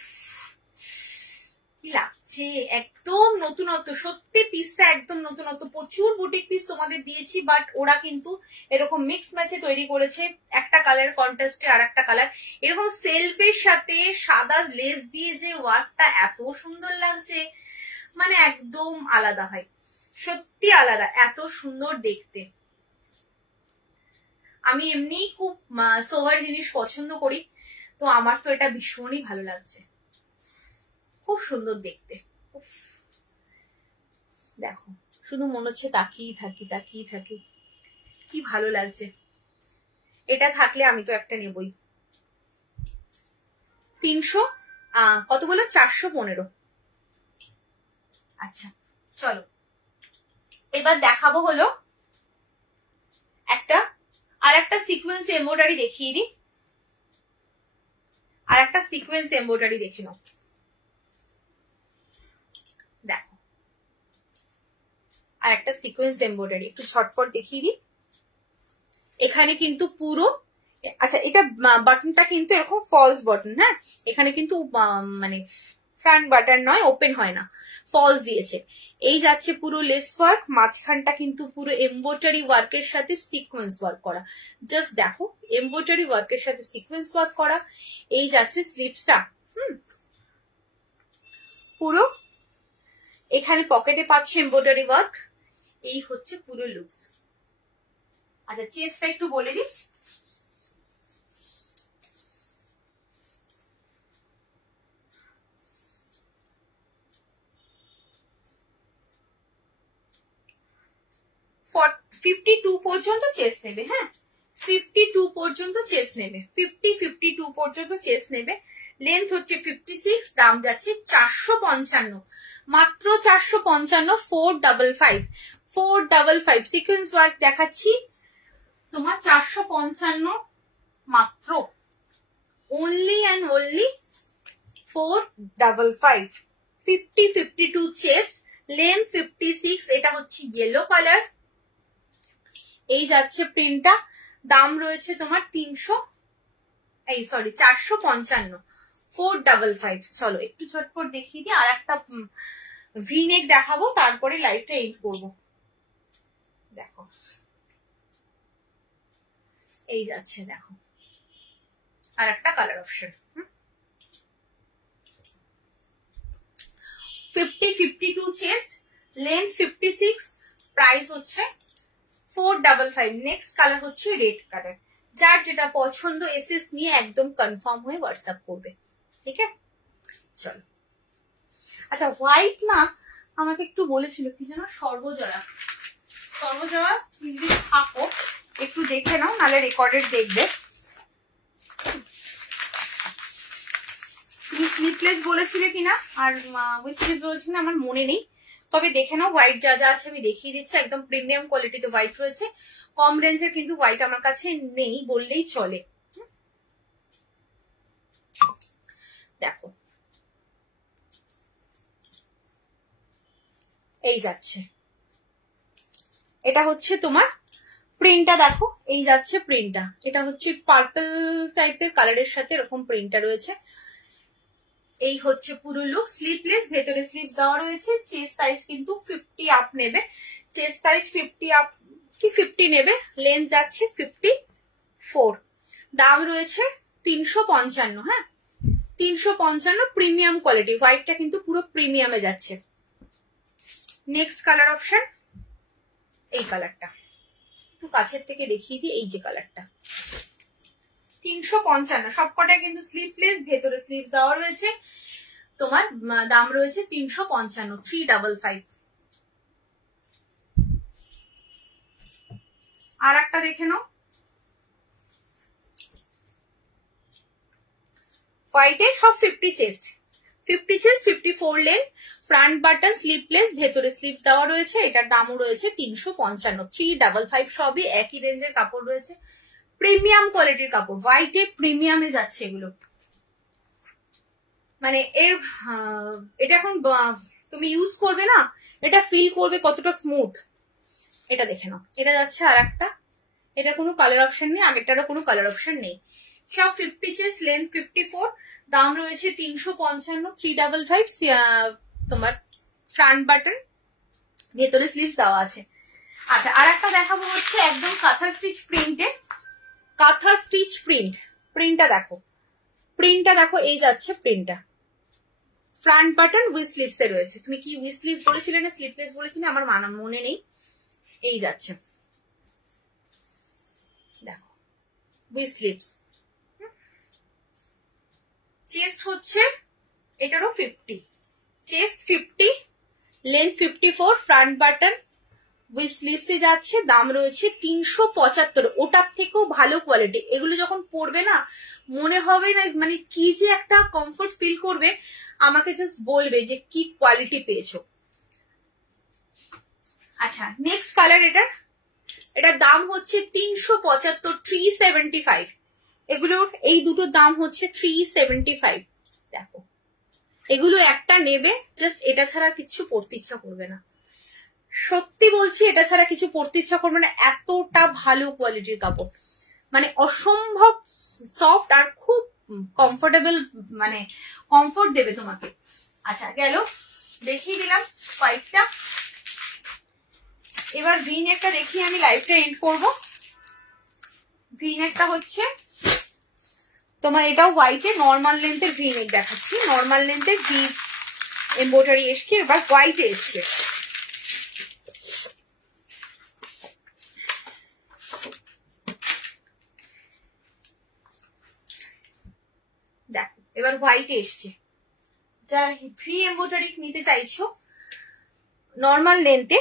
কি লাগছে, একদম নতুনত্ব, সত্যি পিসটা একদম নতুনত্ব। প্রচুর বুটিক পিস তোমাদের দিয়েছি, বাট ওরা কিন্তু এরকম মিক্স ম্যাচে তৈরি করেছে, একটা কালার কন্ট্রাস্টে আর একটা কালার, এরকম সেলফের সাথে সাদা লেস দিয়ে যে ওয়ার্কটা এত সুন্দর লাগছে, মানে একদম আলাদা ভাই, সত্যি আলাদা, এত সুন্দর দেখতে। আমি এমনি খুব সোভার জিনিস পছন্দ করি, তো আমার তো এটা ভীষণই ভালো লাগছে, খুব সুন্দর দেখতে। দেখো শুধু মনে হচ্ছে তাকিয়ে থাকি তাকিয়ে থাকি, কি ভালো লাগছে। এটা থাকলে আমি তো একটা নেবই। 300 কত বলো, 415। আচ্ছা চলো এবার দেখাবো হলো একটা আর একটা সিকোয়েন্স এমব্রয়ডারি দেখিয়ে দিই, আর একটা সিকোয়েন্স এমব্রয়ডারি দেখে নাও। দেখো আর একটা সিকোয়েন্স এমব্রয়ডারি একটু ঝটপট দেখিয়ে দিই। এখানে কিন্তু পুরো, আচ্ছা এটা বাটনটা কিন্তু এরকম ফলস বাটন, হ্যাঁ এখানে কিন্তু মানে ফ্রন্ট বাটন নয়, ওপেন হয় না, ফলস দিয়েছে। এই যাচ্ছে পুরো লেস ওয়ার্ক, মাঝখানটা কিন্তু পুরো এমব্রয়ডারি ওয়ার্কের সাথে সিকোয়েন্স ওয়ার্ক করা, জাস্ট দেখো এমব্রয়ডারি ওয়ার্কের সাথে সিকোয়েন্স ওয়ার্ক করা। এই যাচ্ছে স্লিপসটা, পুরো এখানে পকেটে পাচ্ছে এমব্রয়ডারি ওয়ার্ক, এই হচ্ছে পুরো লুকস। আচ্ছা চেস্টটা একটু বলে দিই, for 52 পর্যন্ত চেস্ট নেবে, হ্যাঁ 52 পর্যন্ত চেস্ট নেবে, 52 পর্যন্ত চেস্ট নেবে। লেন্থ হচ্ছে 56, দাম যাচ্ছে 455, মাত্র 455, 455, 455 সিকোয়েন্স ওয়ার্ক দেখাচ্ছি তোমার 455 মাত্র, only and only 455, 50-52 chest, length 56, এটা হচ্ছে ইয়েলো কালার। এই যাচ্ছে প্রিন্টটা, দাম রয়েছে তোমার 455, 455। চলো একটু ঝটপট দেখিয়ে দিই, আর একটা ভি নেক দেখাবো, তারপরে লাইভটা এন্ড করবো। দেখো এই যাচ্ছে, দেখো আর একটা colour option, 50-52 chest, length 56, price হচ্ছে 455। নেক্সট কালার হচ্ছে রেড কালার, যার যেটা পছন্দ এসএস নিয়ে একদম কনফার্ম হয়ে হোয়াটসঅ্যাপ করবে, ঠিক আছে? চলো, আচ্ছা হোয়াইট না আমাকে একটু বলেছিল কি যেন, সর্বজয়া, সর্বজয়া যদি থাকো একটু দেখে নাও, নাহলে রেকর্ডেড দেখবে। তুমি স্লিপলেস বলেছিলে কিনা আর উইথ স্লিপ বলেছিলে আমার মনে নেই, তবে দেখে নাও। হোয়াইট যা যা আছে আমি দেখিয়ে দিচ্ছি, একদম প্রিমিয়াম কোয়ালিটিতে হোয়াইট রয়েছে। কম রেঞ্জের কিন্তু হোয়াইট আমার কাছে নেই বললেই চলে। দেখো এই যাচ্ছে, এটা হচ্ছে তোমার প্রিন্টটা, দেখো এই যাচ্ছে প্রিন্টটা, এটা হচ্ছে পার্পল টাইপের কালারের সাথে এরকম প্রিন্টটা রয়েছে। এই হচ্ছে পুরো লুক, স্লিপলেস, ভেতরে স্লিপস দেওয়া রয়েছে। চেস্ট সাইজ কিন্তু 50 আপ নেবে, চেস্ট সাইজ 50 আপ কি 50 নেবে, লেন্থ যাচ্ছে 54, দাম রয়েছে 355। হ্যাঁ 355, প্রিমিয়াম কোয়ালিটি, হোয়াইটটা কিন্তু পুরো প্রিমিয়ামে যাচ্ছে। নেক্সট কালার অপশন এই কালারটা, একটু কাছের থেকে দেখিয়ে দিই, এই যে কালারটা 355, সবকটাই কিন্তু স্লিপলেস, ভেতরে স্লিপস দেওয়া রয়েছে। তোমার দাম রয়েছে 355, 355। আর একটা দেখে নাও, হোয়াইটে সব 50 chest, 50 chest, 54 length, front button, sleepless, ভেতরে স্লিপস দেওয়া রয়েছে। এটার দামও রয়েছে 355, 355, সবই একই রেঞ্জের কাপড় রয়েছে, প্রিমিয়াম কোয়ালিটির কাপড়, হোয়াইটে প্রিমিয়ামে যাচ্ছে এগুলো। মানে এটা এখন তুমি ইউজ করবে না, এটা ফিল করবে কতটা স্মুথ, এটা দেখে নাও। এটা যাচ্ছে আর একটা, এটা কোনো কালার অপশন নেই, আগেরটারও কোনো কালার অপশন নেই। সব 50 চেস্ট, লেন্থ 54, দাম রয়েছে 355, 355। তোমার ফ্রন্ট বাটন, ভেতরে স্লিভস দেওয়া আছে। আচ্ছা আর একটা দেখাবো হচ্ছে একদম কাঁথা স্টিচ প্রিন্টে, কাঁথা স্টিচ প্রিন্ট, প্রিন্টটা দেখো, প্রিন্টটা দেখো, এই যাচ্ছে প্রিন্টটা, ফ্রন্ট বাটন উইথ স্লিভস এ রয়েছে। তুমি কি উইথ স্লিভস বলেছিলে না স্লিভলেস বলেছিলে আমার মনে নেই, এই যাচ্ছে দেখো উইথ স্লিভস। চেস্ট হচ্ছে এটারও 50, chest 50, length 54, front button with sleeves এ যাচ্ছে। দাম রয়েছে 375, ওটার থেকেও ভালো কোয়ালিটি। এগুলো যখন পরবে না মনে হবে না মানে কি যে একটা কমফোর্ট ফিল করবে, আমাকে জাস্ট বলবে যে কি কোয়ালিটি পেয়েছো। আচ্ছা নেক্সট কালার, এটার দাম হচ্ছে 375, 375। এগুলোর এই দুটোর দাম হচ্ছে 375। দেখো এগুলো একটা নেবে, জাস্ট এটা ছাড়া কিছু পরতে ইচ্ছা করবে না, সত্যি বলছি এটা ছাড়া কিছু পরতে ইচ্ছা করবে না, এতটা ভালো কোয়ালিটির কাপড়, মানে অসম্ভব সফট আর খুব কমফোর্টেবল, মানে কমফোর্ট দেবে তোমাকে। আচ্ছা গেল, দেখিয়ে দিলাম কয়েকটা, এবার ভি নেকটা দেখিয়ে আমি লাইভটা এন্ড করবো। ভি নেকটা হচ্ছে তোমার এটাও হোয়াইটে, নর্মাল লেন্থের ভি নেক দেখাচ্ছি, নর্মাল লেন্থের ভি এমব্রয়ডারি এসছে, এবার হোয়াইটে এসছে। দেখো এবার হোয়াইটে এসছে, যারা ভি এমব্রয়ডারি নিতে চাইছো নর্মাল লেন্থে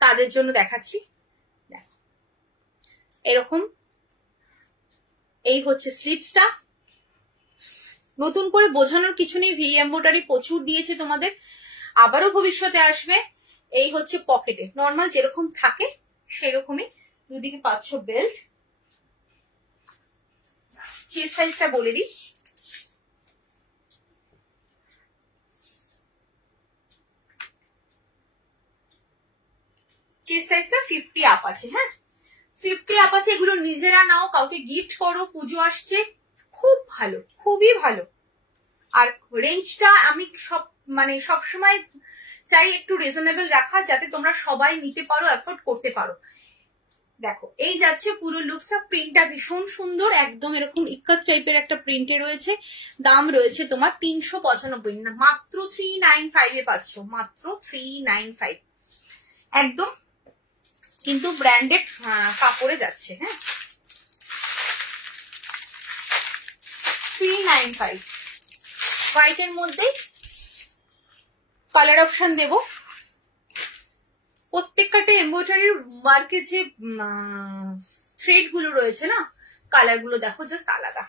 তাদের জন্য দেখাচ্ছি। দেখো এরকম, এই হচ্ছে স্লিভসটা, নতুন করে বোঝানোর কিছু নেই, ভি এমব্রয়ডারি প্রচুর দিয়েছে তোমাদের, আবারও ভবিষ্যতে আসবে। এই হচ্ছে পকেটে নর্মাল যেরকম থাকে সেরকমই, দুদিকে পাচ্ছ বেল্ট। চেস্ট সাইজটা বলে দিই, চেস্ট সাইজটা 50 আপ আছে। হ্যাঁ 50 আপ আছে। এগুলো নিজেরা নাও, কাউকে গিফট করো, পুজো আসছে, খুব ভালো, খুবই ভালো। আর রেঞ্জটা আমি সবসময় চাই একটু রিজনেবল রাখা, যাতে তোমরা সবাই নিতে পারো, অ্যাফোর্ড করতে পারো। দেখো এই যাচ্ছে পুরো লুকসটা, প্রিন্টটা ভীষণ সুন্দর, একদম এরকম ইক্কাত টাইপের একটা প্রিন্টে রয়েছে। দাম রয়েছে তোমার 395, না মাত্র 395 এ পাচ্ছ, মাত্র 395। একদম কিন্তু ব্র্যান্ডেড কাপড়ে যাচ্ছে। হ্যাঁ 395, হোয়াইটের মধ্যে কালার অপশন দেব। প্রত্যেকটা এমব্রয়ডারির মার্কে যে থ্রেড গুলো রয়েছে না, কালার গুলো দেখো জাস্ট আলাদা,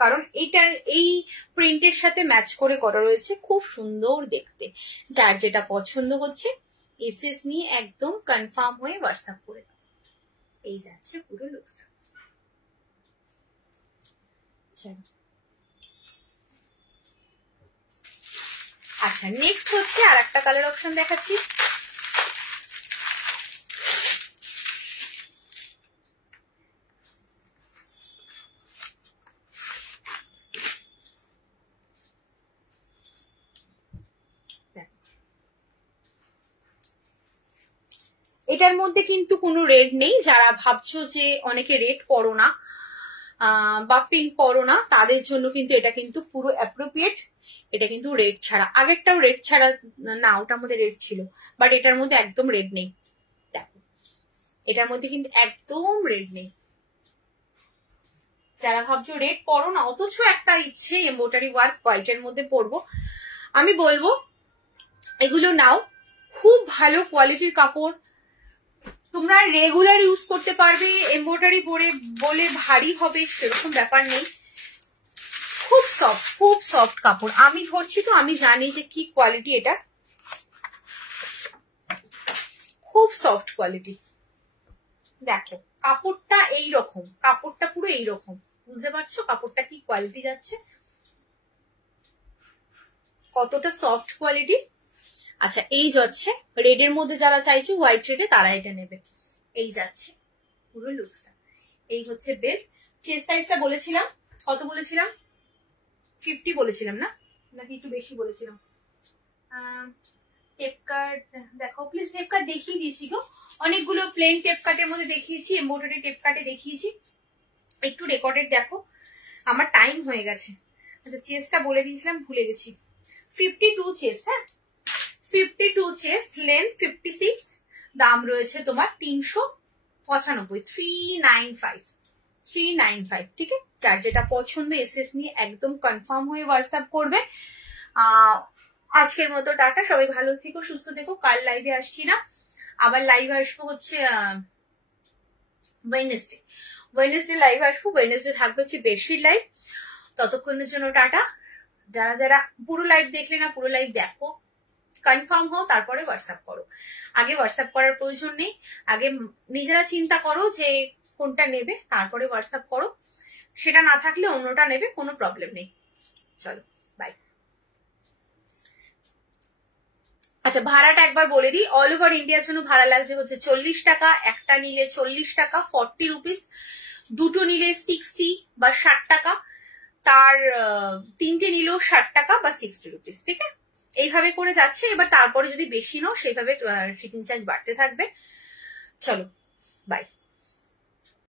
কারণ এই প্রিন্টের সাথে ম্যাচ করে করা রয়েছে, খুব সুন্দর দেখতে। যার যেটা পছন্দ হচ্ছে এসএস নিয়ে একদম কনফার্ম হয়ে হোয়াটসঅ্যাপ করে দাও। এই যাচ্ছে পুরো লুকসটা। আচ্ছা নেক্সট হচ্ছে আর একটা কালার অপশন দেখাচ্ছি। এটার মধ্যে কিন্তু কোনো রেড নেই, যারা ভাবছো যে অনেকে রেড পরো না বা পিঙ্ক পরো না, তাদের জন্য কিন্তু এটা কিন্তু পুরো অ্যাপ্রোপ্রিয়েট। এটা কিন্তু রেড ছাড়া, আগেরটাও রেড ছাড়া না, ওটার মধ্যে রেড ছিল, বাট এটার মধ্যে একদম রেড নেই। দেখো এটার মধ্যে কিন্তু একদম রেড নেই। যারা ভাবছো রেড পরো না, অথচ একটা ইচ্ছে এমব্রয়ডারি ওয়ার্ক হোয়াইটের মধ্যে পরবো, আমি বলবো এগুলো নাও, খুব ভালো কোয়ালিটির কাপড়, তোমরা রেগুলার ইউজ করতে পারবে। এমব্রয়ডারি পরে বলে ভারী হবে সেরকম ব্যাপার নেই, খুব সফট, খুব সফট কাপড়। আমি ধরছি তো, আমি জানি যে কি কোয়ালিটি এটা, খুব সফট কোয়ালিটি। দেখো কাপড়টা এইরকম, কাপড়টা পুরো এইরকম, বুঝতে পারছো কাপড়টা কি কোয়ালিটি যাচ্ছে, কতটা সফট কোয়ালিটি। আচ্ছা এই যাচ্ছে রেড এর মধ্যে, যারা চাইছো হোয়াইট রেডে তারা এটা নেবে। এই যাচ্ছে পুরো লুকসটা। এই হচ্ছে বেল্ট। চেস্ট সাইজটা বলেছিলাম, কত বলেছিলাম? 50 বলেছিলাম না, নাকি একটু বেশি বলেছিলাম? টেপ কাট দেখো প্লিজ, টেপ কাট দেখিয়ে দিয়েছি গো, অনেকগুলো প্লেন টেপ কাটের মধ্যে দেখিয়েছি, এমব্রয়ডারি টেপ কাটে দেখিয়েছি, একটু রেকর্ডেড দেখো, আমার টাইম হয়ে গেছে। আচ্ছা চেস্টটা বলে দিয়েছিলাম, ভুলে গেছি। 52 চেস্ট, হ্যাঁ 52 চেস্ট, লেন্থ 56, দাম রয়েছে তোমার 395, 395, ঠিক আছে। যার যেটা পছন্দ এসএস নিয়ে একদম কনফার্ম হয়ে হোয়াটসঅ্যাপ করবে। আজকের মতো টাটা, সবাই ভালো থেকো, সুস্থ থেকো। কাল লাইভে আসছি না, আবার লাইভে আসবো হচ্ছে ওয়েডনেসডে লাইভ আসবো। ওয়েডনেসডে থাকবে হচ্ছে বেডশিট লাইভ। ততক্ষণের জন্য টাটা। যারা যারা পুরো লাইভ দেখলে না, পুরো লাইভ দেখো, কনফার্ম হও, তারপরে হোয়াটসঅ্যাপ করো। আগে হোয়াটসঅ্যাপ করার প্রয়োজন নেই, আগে নিজেরা চিন্তা করো যে কোনটা নেবে, তারপরে হোয়াটসঅ্যাপ করো। সেটা না থাকলে অন্যটা নেবে, কোনো প্রবলেম নেই। চলো বাই। আচ্ছা ভাড়াটা একবার বলে দিই, অল ওভার ইন্ডিয়ার জন্য ভাড়া লাগছে হচ্ছে 40 টাকা, একটা নিলে 40 টাকা 40 রুপিস, দুটো নিলে 60 বা 60 টাকা, তার তিনটে নিলেও 60 টাকা বা 60 রুপিস, ঠিক আছে। এইভাবে করে যাচ্ছে। এবার তারপরে যদি বেশি নাও সেইভাবে শিপিং চার্জ বাড়তে থাকবে। চলো বাই।